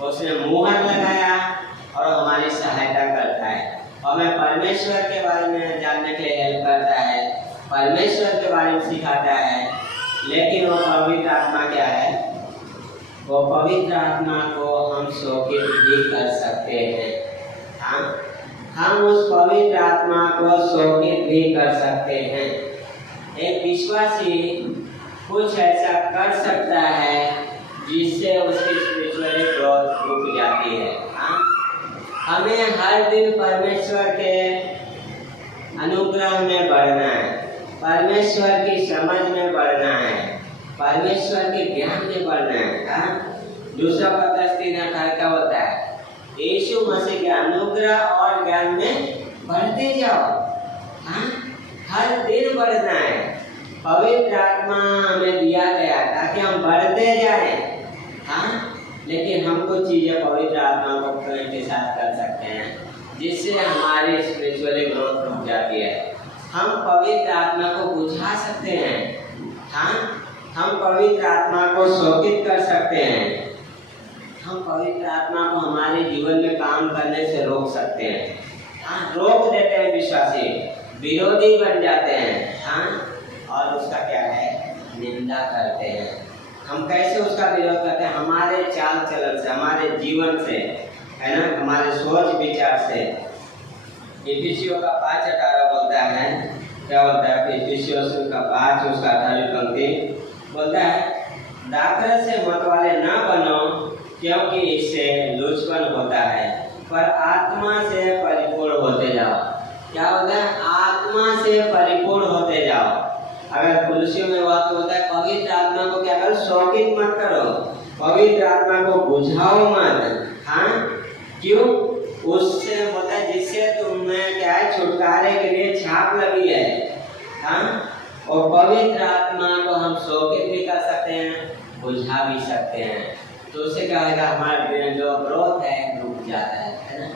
उसने मुहर लगाया और हमारी सहायता करता है, हमें परमेश्वर के बारे में जानने के लिए हेल्प करता है, परमेश्वर के बारे में सिखाता है। लेकिन वो पवित्र आत्मा क्या है? वो पवित्र आत्मा को हम शोकित भी कर सकते हैं। हाँ, हम उस पवित्र आत्मा को शोकित भी कर सकते हैं। एक विश्वासी कुछ ऐसा कर सकता है जिससे उसकी स्पिरिचुअल ग्रोथ रुक जाती है। हाँ, हमें हर दिन परमेश्वर के अनुग्रह में बढ़ना है, परमेश्वर की समझ में बढ़ना है, परमेश्वर के ज्ञान में बढ़ना है। हाँ, दूसरा पत्रस 3:18 क्या होता है? यीशु मसीह के अनुग्रह और ज्ञान में बढ़ते जाओ। हाँ, हर दिन बढ़ना है। पवित्र आत्मा हमें दिया गया ताकि हम बढ़ते जाएं। हाँ, लेकिन हम कुछ चीजें पवित्र आत्मा को के साथ कर सकते हैं जिससे हमारी स्पिरिचुअली ग्रोथ रुक जाती है। हम पवित्र आत्मा को बुझा सकते हैं। हाँ, हम पवित्र आत्मा को शोकित कर सकते हैं, हम पवित्र आत्मा को हमारे जीवन में काम करने से रोक सकते हैं। हाँ, रोक देते हैं, विश्वासी विरोधी बन जाते हैं। हाँ, और उसका क्या है? निंदा करते हैं। हम कैसे उसका विरोध करते हैं? हमारे चाल चलन से, हमारे जीवन से, है ना, हमारे सोच विचार से। इफिसियों का 5:18 बोलता है, क्या बोलता है? इफिसियों का 5 उसका 18 पंक्ति बोलता है, दाखरस से मतवाले न बनो क्योंकि इससे लुचपन होता है, पर आत्मा से परिपूर्ण होते जाओ। क्या होता है? आत्मा से परिपूर्ण होते जाओ। अगर कुलसियों में बात होता है पवित्र आत्मा को क्या करो? शोकित मत करो, पवित्र आत्मा को बुझाओ मत। हाँ, क्यों? उससे होता है जिससे तुम्हें क्या है? छुटकारे के लिए छाप लगी है। हाँ, और पवित्र आत्मा को हम शोकित भी कर सकते हैं, बुझा भी सकते हैं। तो उससे क्या होगा? हमारा जो ग्रोथ है रुक जाता है ना।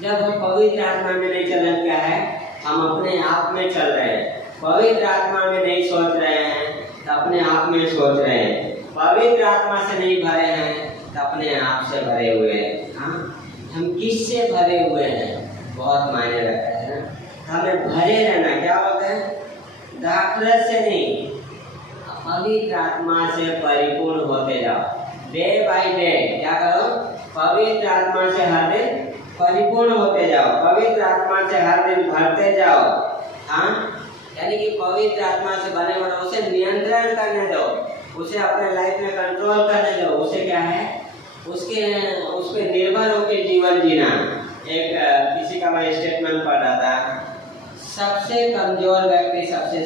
जब हम पवित्र आत्मा में नहीं चल रहे, क्या है? हम अपने आप में चल रहे हैं। पवित्र आत्मा में नहीं सोच रहे हैं तो अपने आप में सोच रहे हैं। पवित्र आत्मा से नहीं भरे हैं तो अपने आप से भरे हुए हैं। हाँ, हम किससे भरे हुए हैं बहुत मायने रखता है ना। हमें भरे रहना क्या होता है? दाखरस से नहीं, पवित्र आत्मा से परिपूर्ण होते जाओ। डे बाय डे क्या करो? पवित्र आत्मा से हर दिन परिपूर्ण होते जाओ, पवित्र आत्मा से हर दिन भरते जाओ। हाँ, यानी कि पवित्र आत्मा से बने बनो, उसे नियंत्रण करने दो, उसे अपने लाइफ में कंट्रोल करने दो। उसे क्या है? उस पर निर्भर होकर जीवन जीना। एक किसी का मैं स्टेटमेंट पढ़ रहा था, सबसे कमजोर व्यक्ति सबसे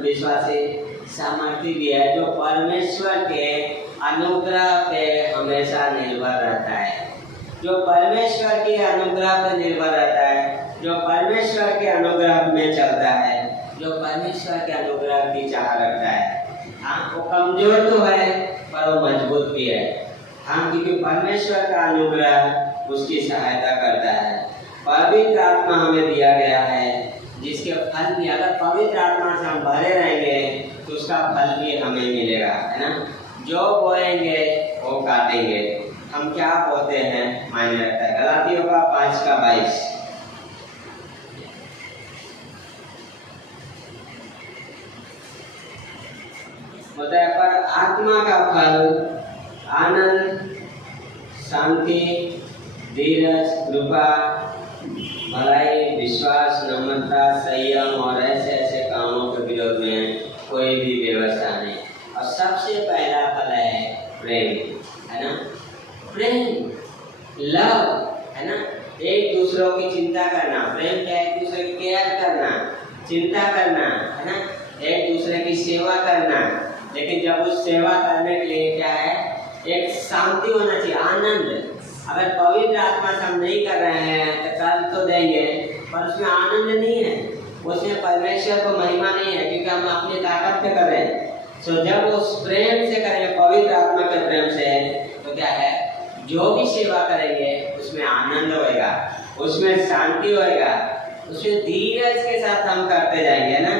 विश्वासी सामर्थ्य भी है जो परमेश्वर के अनुग्रह पे हमेशा निर्भर रहता है, जो परमेश्वर के अनुग्रह पे निर्भर रहता है, जो परमेश्वर के अनुग्रह में चलता है, जो परमेश्वर के अनुग्रह की चाह रखता है। हाँ, वो कमजोर तो है पर वो मजबूत भी है। हाँ, क्योंकि परमेश्वर का अनुग्रह उसकी सहायता करता है। पवित्र आत्मा हमें दिया गया है, जिसके फल भी, अगर पवित्र आत्मा से हम भरे रहेंगे तो उसका फल भी हमें मिलेगा, है ना। जो बोएंगे वो काटेंगे। हम क्या बोते हैं मायने रखता है। गलातियों का 5:22 होता है, पर आत्मा का फल आनंद, शांति, धीरज, कृपा, भलाई, विश्वास, नम्रता, संयम और ऐसे ऐसे कामों के विरोध में कोई भी व्यवस्था नहीं। और सबसे पहला फल है प्रेम, है ना। प्रेम, लव, है ना। एक दूसरों की चिंता करना। प्रेम क्या है? एक दूसरे की केयर करना, चिंता करना, है ना। एक दूसरे की सेवा करना। लेकिन जब उस सेवा करने के लिए क्या है, एक शांति होना चाहिए, आनंद। अगर पवित्र आत्मा से हम नहीं कर रहे हैं तो कर तो देंगे पर उसमें आनंद नहीं है, उसमें परमेश्वर को महिमा नहीं है, क्योंकि हम अपनी ताकत से कर रहे हैं। तो जब उस प्रेम से करेंगे, पवित्र आत्मा के प्रेम से, तो क्या है, जो भी सेवा करेंगे उसमें आनंद होएगा, उसमें शांति होएगा, उसमें धीरज के साथ हम करते जाएंगे ना।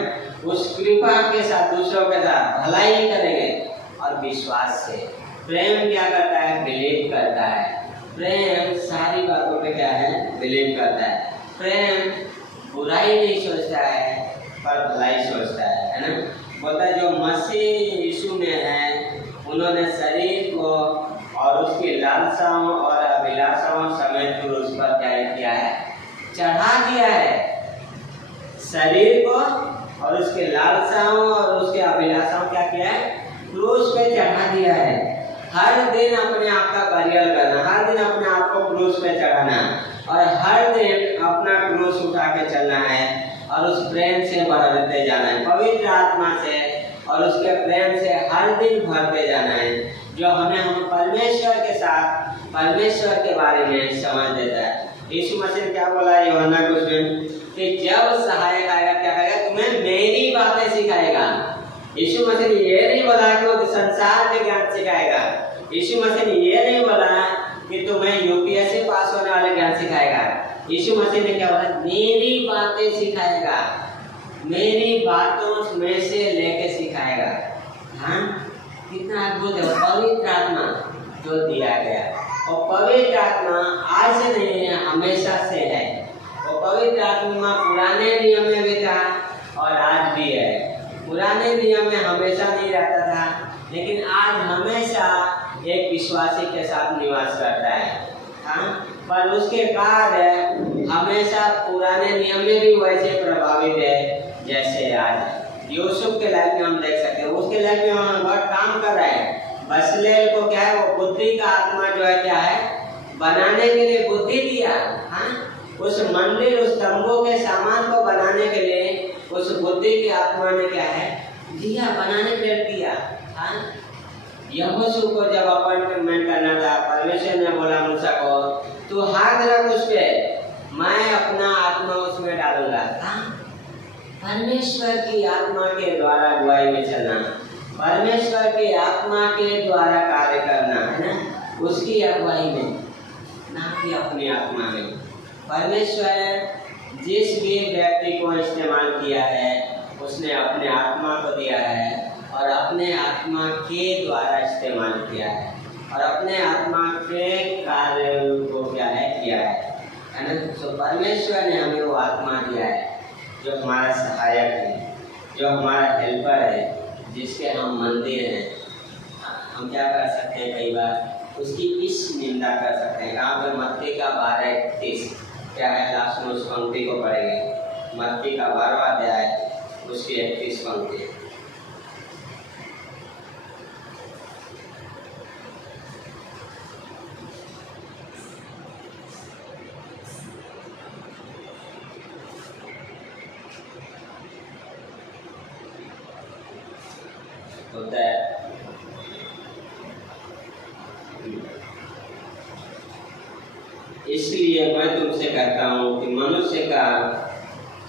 उस कृपा के साथ दूसरों के साथ भलाई करेंगे। और विश्वास से, प्रेम क्या करता है? बिलीव करता है। प्रेम सारी बातों पे क्या है? बिलीव करता है। प्रेम बुराई नहीं सोचता है पर भलाई सोचता है ना। बोलता है जो मसीह यीशु में है, उन्होंने शरीर को और उसकी लालसाओं और अभिलाषाओं समेत क्रूस पर क्या किया है? चढ़ा दिया है। शरीर को और उसके लालसाओं और उसके अभिलाषाओं क्या किया है? क्रूस पे चढ़ा दिया है। हर दिन अपने आप का बरियल करना, हर दिन अपने आप को क्रूस पे चढ़ाना और हर दिन अपना क्रूस उठा के चलना है और उस प्रेम से भरते जाना है, पवित्र आत्मा से और उसके प्रेम से हर दिन भरते जाना है, जो हम परमेश्वर के साथ, परमेश्वर के बारे में समझ देता है। यीशु मसीह ने क्या बोला यूहन्ना के उसमें कि जब सहायक आएगा क्या करेगा? तुम्हें मेरी बातें सिखाएगा। यीशु मसीह ने ये नहीं बोला कि वो संसार के ज्ञान सिखाएगा। यीशु मसीह ने ये नहीं बोला कि तुम्हें यूपीएससी पास होने वाले ज्ञान सिखाएगा। यीशु मसीह ने क्या बोला? मेरी बातें सिखाएगा, मेरी बातों में से लेके सिखाएगा। हाँ, कितना अद्भुत है। पवित्र आत्मा जो दिया गया, और पवित्र आत्मा आज से नहीं है, हमेशा से है। और पवित्र आत्मा पुराने नियम में भी था और आज भी है। पुराने नियम में हमेशा नहीं रहता था, लेकिन आज हमेशा एक विश्वासी के साथ निवास करता है। हाँ, पर उसके कार्य हमेशा पुराने नियम में भी वैसे प्रभावित है जैसे आज। यूसुफ के लाइफ में हम देख सकते हैं, उसके लाइफ में हम बहुत काम कर रहे हैं। बसलेल को क्या है, वो बुद्धि का आत्मा जो है क्या है, बनाने के लिए बुद्धि दिया। हाँ, उस मंदिर, उस तंबू के सामान को बनाने के लिए उस बुद्धि की आत्मा ने क्या है दिया, बनाने के लिए दिया। हाँ, यहोशू को जब अपॉइंटमेंट करना था, परमेश्वर ने बोला मूसा को, तू हाथ रख उस पे, मैं अपना आत्मा उसमें डालूंगा। हाँ, परमेश्वर की आत्मा के द्वारा अगुवाई में चलना, परमेश्वर की आत्मा के द्वारा कार्य करना, है ना, उसकी अगुवाई में, ना कि अपनी आत्मा में। परमेश्वर जिस भी व्यक्ति को इस्तेमाल किया है, उसने अपने आत्मा को दिया है और अपने आत्मा के द्वारा इस्तेमाल किया है और अपने आत्मा के कार्य को क्या है किया है ना। तो परमेश्वर ने हमें वो आत्मा दिया है जो हमारा सहायक है, जो हमारा हेल्पर है, जिसके हम मंदिर हैं। हम क्या कर सकते हैं, कई बार उसकी इस निंदा कर सकते हैं। कहाँ पे? मत्ती का 12:31 क्या है, लास्ट में उस पंक्ति को पढ़ेंगे। मत्ती का 12वां अध्याय उसकी 31 पंक्ति। होता है इसलिए मैं तुमसे कहता हूँ कि मनुष्य का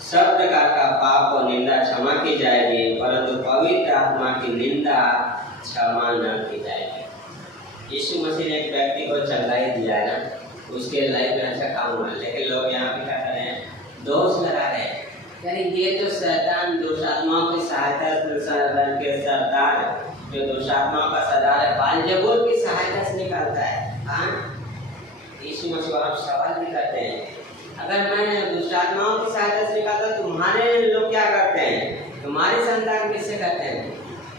सब प्रकार का पाप और निंदा क्षमा की जाएगी, परंतु पवित्र आत्मा की निंदा क्षमा न की जाएगी। यीशु मसीह ने एक व्यक्ति को चंगा ही दिया है ना, उसके लाइफ में अच्छा काम हुआ, लेकिन लोग यहाँ पे क्या कर रहे हैं, दोष लगा रहे हैं। यानी ये जो शैतान दुष्टात्माओं की सहायता के सरदार, जो दुष्टात्माओं का सरदार है, बालजबूल की सहायता से निकालता है। हाँ, यीशु मसीह आप सवाल भी करते हैं, अगर मैं दुष्टात्माओं की सहायता से निकालता तुम्हारे लोग क्या करते हैं, तुम्हारी संतान किससे करते हैं?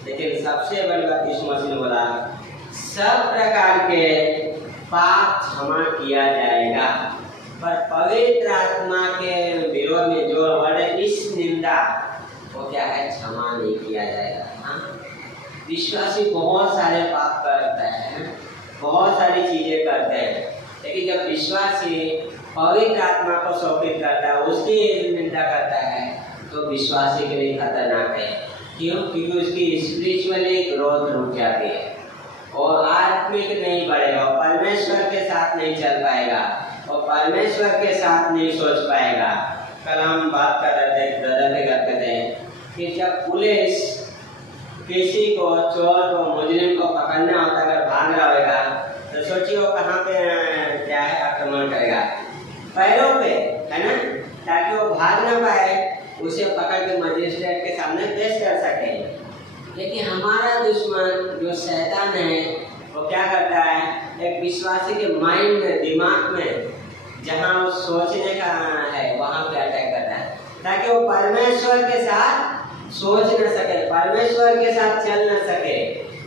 लेकिन सबसे बड़ी बात यीशु मसीह ने बोला, सब प्रकार के पाप क्षमा किया जाएगा, पर पवित्र आत्मा के विरोध में जो वर्ड इस निंदा, वो क्या है, क्षमा नहीं किया जाएगा। हाँ, विश्वासी बहुत सारे पाप करता है, बहुत सारी चीजें करते हैं, लेकिन जब विश्वासी पवित्र आत्मा को शोकित करता है, उसकी निंदा करता है, तो विश्वासी के लिए खतरनाक है। क्यों? क्योंकि उसकी स्पिरिचुअली ग्रोथ रुक जाती है और आत्मिक नहीं बढ़ेगा, परमेश्वर के साथ नहीं चल पाएगा और परमेश्वर के साथ नहीं सोच पाएगा। कल हम बात कर रहे थे, ब्रदर के करते थे कि जब पुलिस किसी को, चोर को, मुजरिम को पकड़ना होता, अगर भाग रहा होगा, तो सोचिए वो कहाँ पे क्या है, आक्रमण करेगा, पैरों पे, है ना, ताकि वो भाग ना पाए, उसे पकड़ के मजिस्ट्रेट के सामने पेश कर सके। लेकिन हमारा दुश्मन जो शैतान है, वो क्या करता है, एक विश्वासी के माइंड में, दिमाग में, जहाँ वो सोचने का है, वहाँ पे अटैक करता है, ताकि वो परमेश्वर के साथ सोच न सके, परमेश्वर के साथ चल न सके।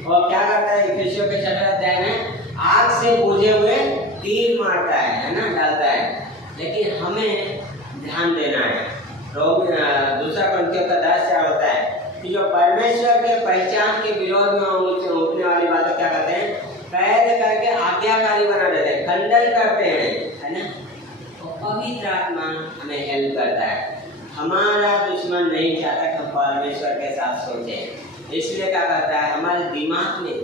और क्या करता है, इफिसियों के 6 अध्याय में आग से बुझे हुए तीर मारता है ना, डालता है। लेकिन हमें ध्यान देना है, दूसरा कुरिन्थियों का 10 होता है कि जो परमेश्वर के पहचान के विरोध में उठने वाली बातें क्या करते हैं, कैद करके आज्ञाकारी बना देते हैं, खंडन करते हैं, है ना। तो पवित्र आत्मा हमें हेल्प करता है। हमारा दुश्मन नहीं चाहता कि हम परमेश्वर के साथ सोचें, इसलिए क्या करता है, हमारे दिमाग में,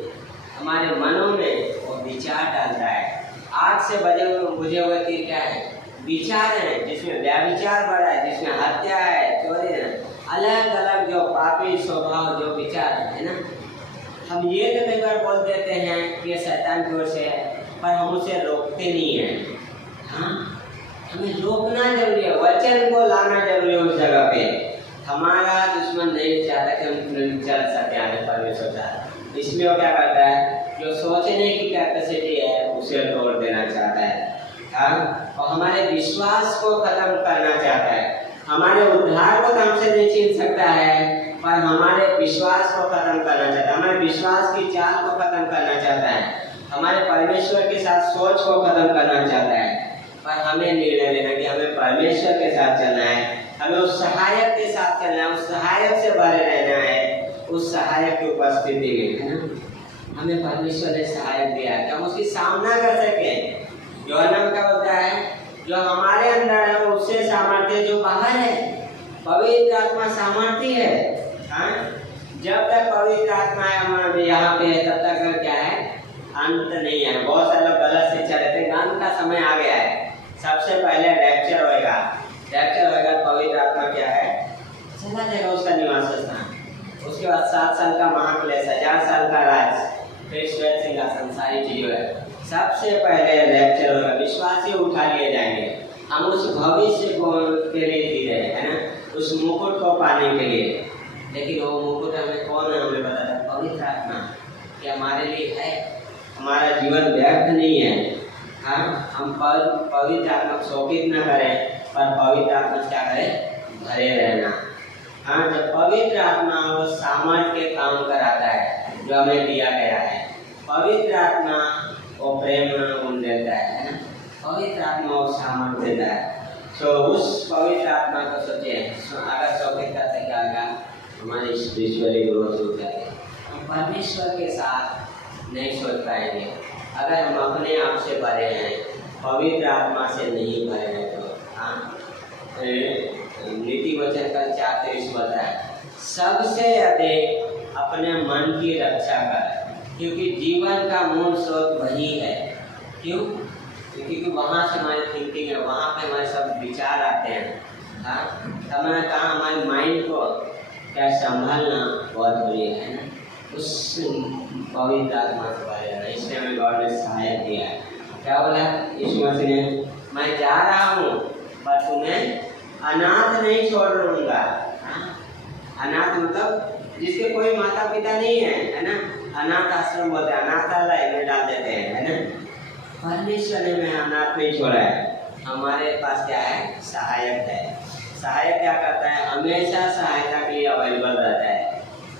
हमारे मनों में वो विचार डालता है। आग से बुझे हुए तीर क्या है, विचार है, जिसमें व्याभिचार बढ़ा है, जिसमें हत्या है, चोरी है, अलग अलग जो पापी स्वभाव, जो विचार है ना। हम ये तो कई बार बोल देते हैं कि ये शैतान की ओर से है, पर हम उसे रोकते नहीं हैं। हाँ, हमें रोकना जरूरी है, वचन को लाना जरूरी है उस जगह पे। हमारा दुश्मन नहीं चाहता कि हम चल सके आगे परमेश्वर चाहता, इसलिए वो क्या करता है, जो सोचने की कैपेसिटी है उसे तोड़ देना चाहता है। हाँ, और हमारे विश्वास को खत्म करना चाहता है। हमारे उद्धार को तो हमसे नहीं छीन सकता है, पर हमारे विश्वास को खत्म करना चाहता है, हमारे विश्वास की चाल को खत्म करना चाहता है, हमारे परमेश्वर के साथ सोच को खत्म करना चाहता है। पर हमें निर्णय लेना कि हमें परमेश्वर के साथ चलना है, हमें उस सहायक के साथ चलना है, उस सहायक से भरे रहना है, उस सहायक की उपस्थिति में, है ना। हमें परमेश्वर ने सहायक दिया कि हम उसकी सामना कर सकें। यूहन्ना में क्या बोलता है, जो हमारे अंदर है वो उससे सामर्थ्य जो बाहर है। पवित्र आत्मा सामर्थ्य है। हाँ, जब तक पवित्र आत्मा है हमारे यहाँ पे है, तब तक क्या है, अंत नहीं है। बहुत सारे लोग गलत शिक्षा देते हैं, अंत का समय आ गया है, सबसे पहले रैप्चर होएगा, रैप्चर होएगा, पवित्र आत्मा क्या है, चला जाएगा उसका निवास स्थान। उसके बाद 7 साल का महाक्लेश, 1000 साल का राज, फिर श्वेत सिंहासन, सारी चीजें है। सबसे पहले रैप्चर होगा, विश्वासी उठा लिए जाएंगे। हम उस भविष्य के लिए जी रहे हैं ना, उस मुकुट को पाने के लिए। लेकिन वो मुकुट हमें कौन है, हमें पता था, पवित्र आत्मा कि हमारे लिए है, हमारा जीवन व्यर्थ नहीं है। हाँ, हम पवित्र आत्मा को शोकित न करें, पर पवित्र आत्मा क्या करें, भरे रहना। हाँ, जब पवित्र आत्मा वो सामर्थ्य के काम कराता है जो हमें दिया गया है। पवित्र आत्मा वो प्रेम गुण देता है ना, पवित्र आत्मा वो सामर्थ्य देता है। तो उस पवित्र आत्मा को सोचे, अगर शोकित करते क्या होगा, हमारी स्पिरिचुअली ग्रोथ हो जाएगी। हम परमेश्वर के साथ नहीं सोच पाएंगे अगर हम अपने आप से भरे हैं, पवित्र आत्मा से नहीं भरे हैं। तो हाँ, नीति वचन का 4:23 बताया, सबसे अधिक अपने मन की रक्षा कर, क्योंकि जीवन का मूल स्रोत वही है। क्यों? क्योंकि वहाँ से हमारी थिंकिंग है, वहाँ पे हमारे सब विचार आते हैं। हाँ, तब मैंने कहा हमारे माइंड को क्या संभालना बहुत बड़ी है ना, उस पवित्र आत्मा से भरे रहना। इसलिए हमें गॉड ने सहायक दिया है। क्या बोला यीशु मसीह ने, मैं जा रहा हूँ पर तुम्हें अनाथ नहीं छोड़ दूंगा। अनाथ मतलब जिसके कोई माता पिता नहीं है ना, अनाथ आश्रम बोलते हैं, अनाथालय में डाल देते हैं, है ना। परमेश्वर ने हमें अनाथ नहीं छोड़ा है। हमारे पास क्या है, सहायक है। सहायक क्या करता है, हमेशा सहायता के लिए अवेलेबल रहता है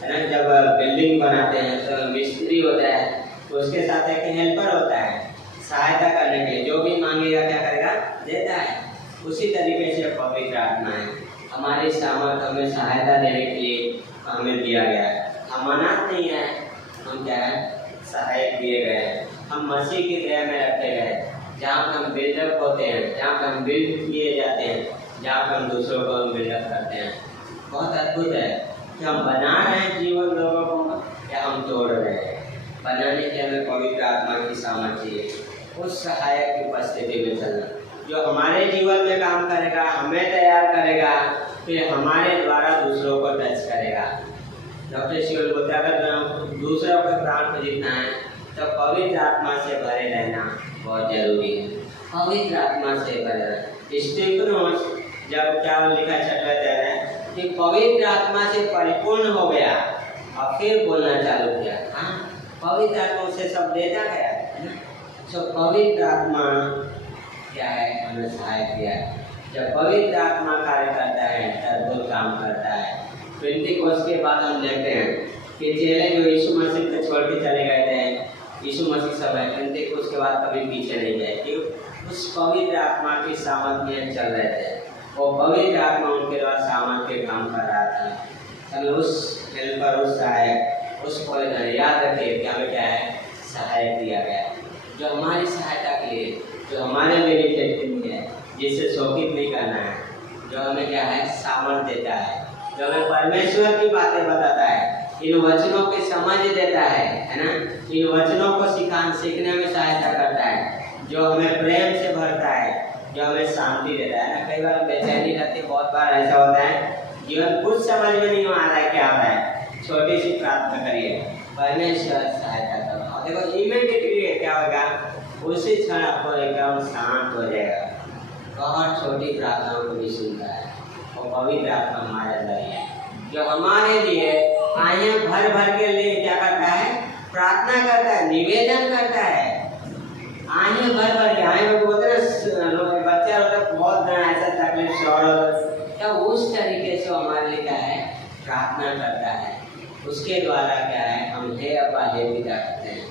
ना। जब बिल्डिंग बनाते हैं तो मिस्त्री होता है, उसके साथ एक हेल्पर होता है सहायता करने के लिए, जो भी मांगेगा क्या करेगा, देता है। उसी तरीके से पवित्र आत्मा है, हमारी सामर्थ्य हमें सहायता देने के लिए हमें दिया गया है। हम अनाथ नहीं है, हम क्या है, सहायक दिए गए हैं। हम मसीह की गृह में रखे गए, जहाँ पर हम बिल्डअप होते हैं, जहाँ पर हम बिल्ड किए जाते हैं, जहाँ पर हम दूसरों को बिल्डअप करते हैं। बहुत अद्भुत है कि हम बना रहे हैं जीवन लोगों को या हम तोड़ रहे हैं। बनाने के हमें पवित्र आत्मा की सामर्थ्य चाहिए, उस सहायक की उपस्थिति में चलना, जो हमारे जीवन में काम करेगा, हमें तैयार करेगा, फिर हमारे द्वारा दूसरों को टच करेगा। डॉक्टर शिवल बोलते अगर दूसरों के प्राण को जीतना है तो पवित्र आत्मा से भरे रहना बहुत जरूरी है। पवित्र आत्मा से भरे रहना। स्टीफनोस जब क्या लिखा छठवें अध्याय है कि पवित्र आत्मा से परिपूर्ण हो गया और फिर बोलना चालू किया। हाँ, पवित्र आत्मा से सब देता गया है ना। तो पवित्र आत्मा क्या है, हमें सहायक किया है। जब पवित्र आत्मा कार्य करता है तब अद्भुत काम करता है। पेंटिकोस्ट के बाद हम देखते हैं कि चेले जो यीशु मसीह को छोड़ के चले गए थे, यीशु मसीह सब है, पेंटिकोस्ट के बाद कभी पीछे नहीं गए, क्यों? उस पवित्र आत्मा की सामर्थ्य में चल रहे थे। वो पवित्र आत्मा उनके द्वारा सामर्थ्य काम कर रहा था। हमें उस हेल्पर, उस सहायक, उस याद रखिए कि हमें क्या है, सहायक दिया गया है, जो हमारी सहायता के लिए, जो हमारे बेनिफिट के लिए है, जिससे शोकित नहीं करना है, जो हमें क्या है, सामर्थ्य देता है, जो हमें परमेश्वर की बातें बताता है, इन वचनों की समझ देता है ना, इन वचनों को सीखने में सहायता करता है, जो हमें प्रेम से भरता है, जो हमें शांति देता है ना। कई बार बेचैनी रहती है, बहुत बार ऐसा होता है जीवन कुछ समझ में नहीं आ रहा है क्या हो रहा है, छोटी सी प्रार्थना करिए, परमेश्वर सहायता करो, और देखो इमीडिएटली क्या होगा, उसी क्षण आपको एकदम शांत हो जाएगा। बहुत छोटी प्रार्थनाओं को भी सुनता है, और पवित्र आत्मा हमारे अंदर है, जो हमारे लिए आयें भर भर के लिए क्या करता है, प्रार्थना करता है, निवेदन करता है। आयें भर भर के, आयें में बोलते हैं बच्चा होता है बहुत ऐसा तकलीफ श्योर होता है, तो उस तरीके से हमारे लिए क्या है, प्रार्थना करता है। उसके द्वारा क्या है, हम हे अब्बा हे पिता करते हैं।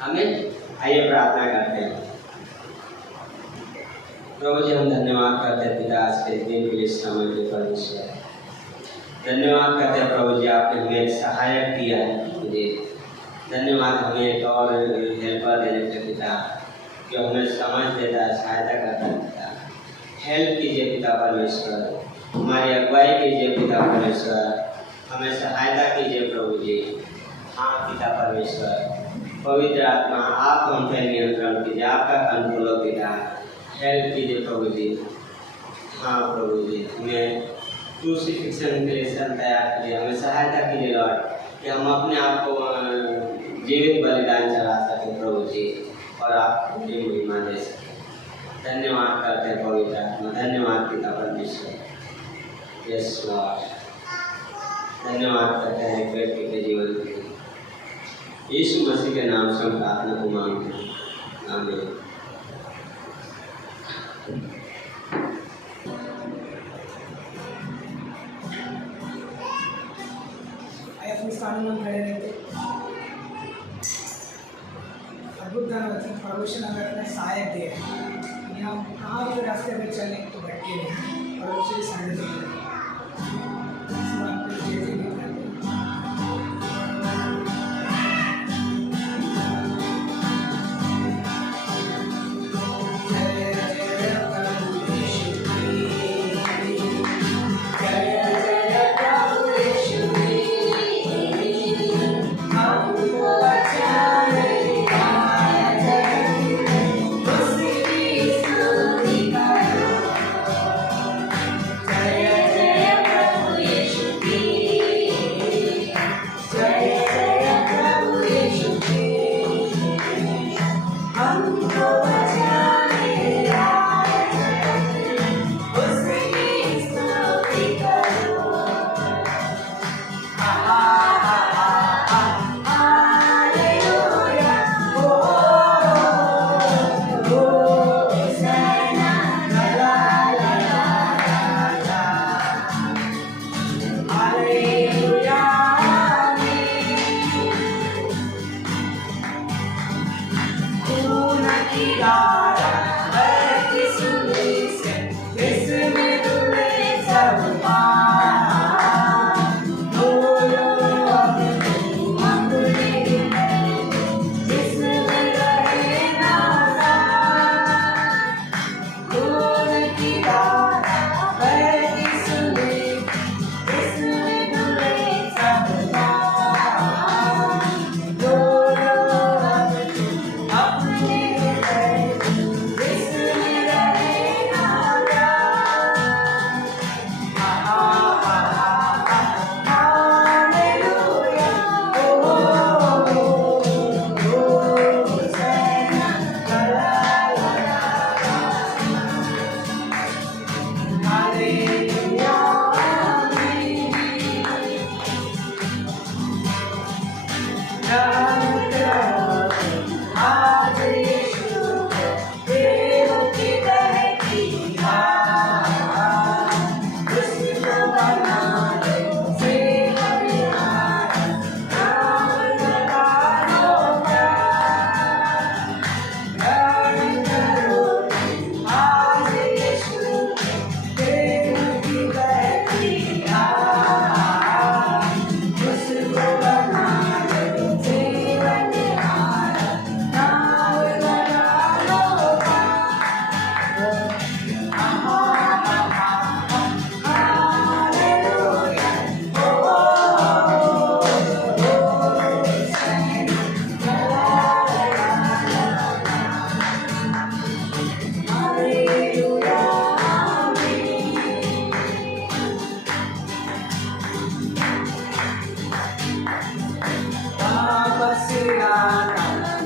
हमें आइए प्रार्थना करते हैं। प्रभु जी, हम धन्यवाद करते हैं पिता आज के दिन के लिए, समय के परमेश्वर धन्यवाद करते हैं प्रभु जी, आपने हमें एक सहायक दिया है प्रभु जी। धन्यवाद हमें एक और हेल्पर देने के पिता, जो हमें समझ देता है, सहायता करता है पिता। हेल्प कीजिए पिता परमेश्वर, हमारी अगुवाई कीजिए पिता परमेश्वर, हमें सहायता कीजिए प्रभु जी। हाँ पिता परमेश्वर, पवित्र आत्मा आप हम पे नियंत्रण कीजिए, आपका कंट्रोल हो पिता, हेल्प कीजिए प्रभु जी। हाँ प्रभु जी, हमें क्रूसिफिक्शन के लिए तैयार कीजिए, हमें सहायता कीजिए लॉर्ड, कि हम अपने आप को जीवित बलिदान चढ़ा सकें प्रभु जी, और आपकी महिमा दे सकें। धन्यवाद करते हैं पवित्र आत्मा, धन्यवाद पिता परमेश्वर। यस लॉर्ड, धन्यवाद करते हैं व्यक्ति के जीवन के लिए, यीशु मसीह के नाम से हम प्रार्थना को मांगते हैं, आमीन। अपने स्थान में खड़े रहते। अद्भुत गाना वचन परमेश्वर हमें अपना सहायक दे रहे, हम कहाँ भी रास्ते में चले तो भटके नहीं, परमेश्वर सहायता दे रहे। इस बात पे जय जय करते हैं। जय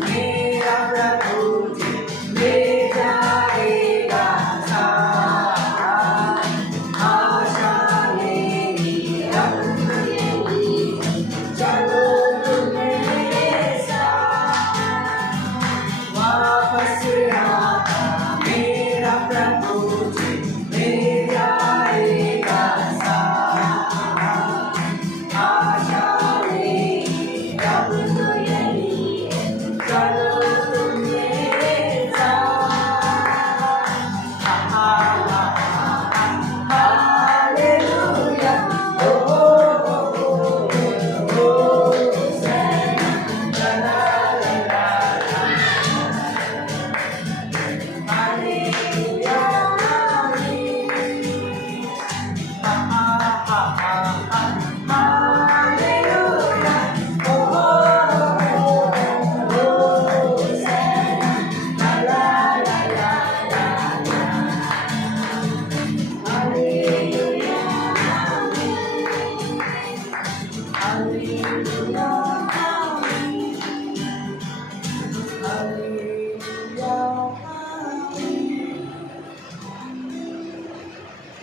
मेरा प्रभु जी ले जा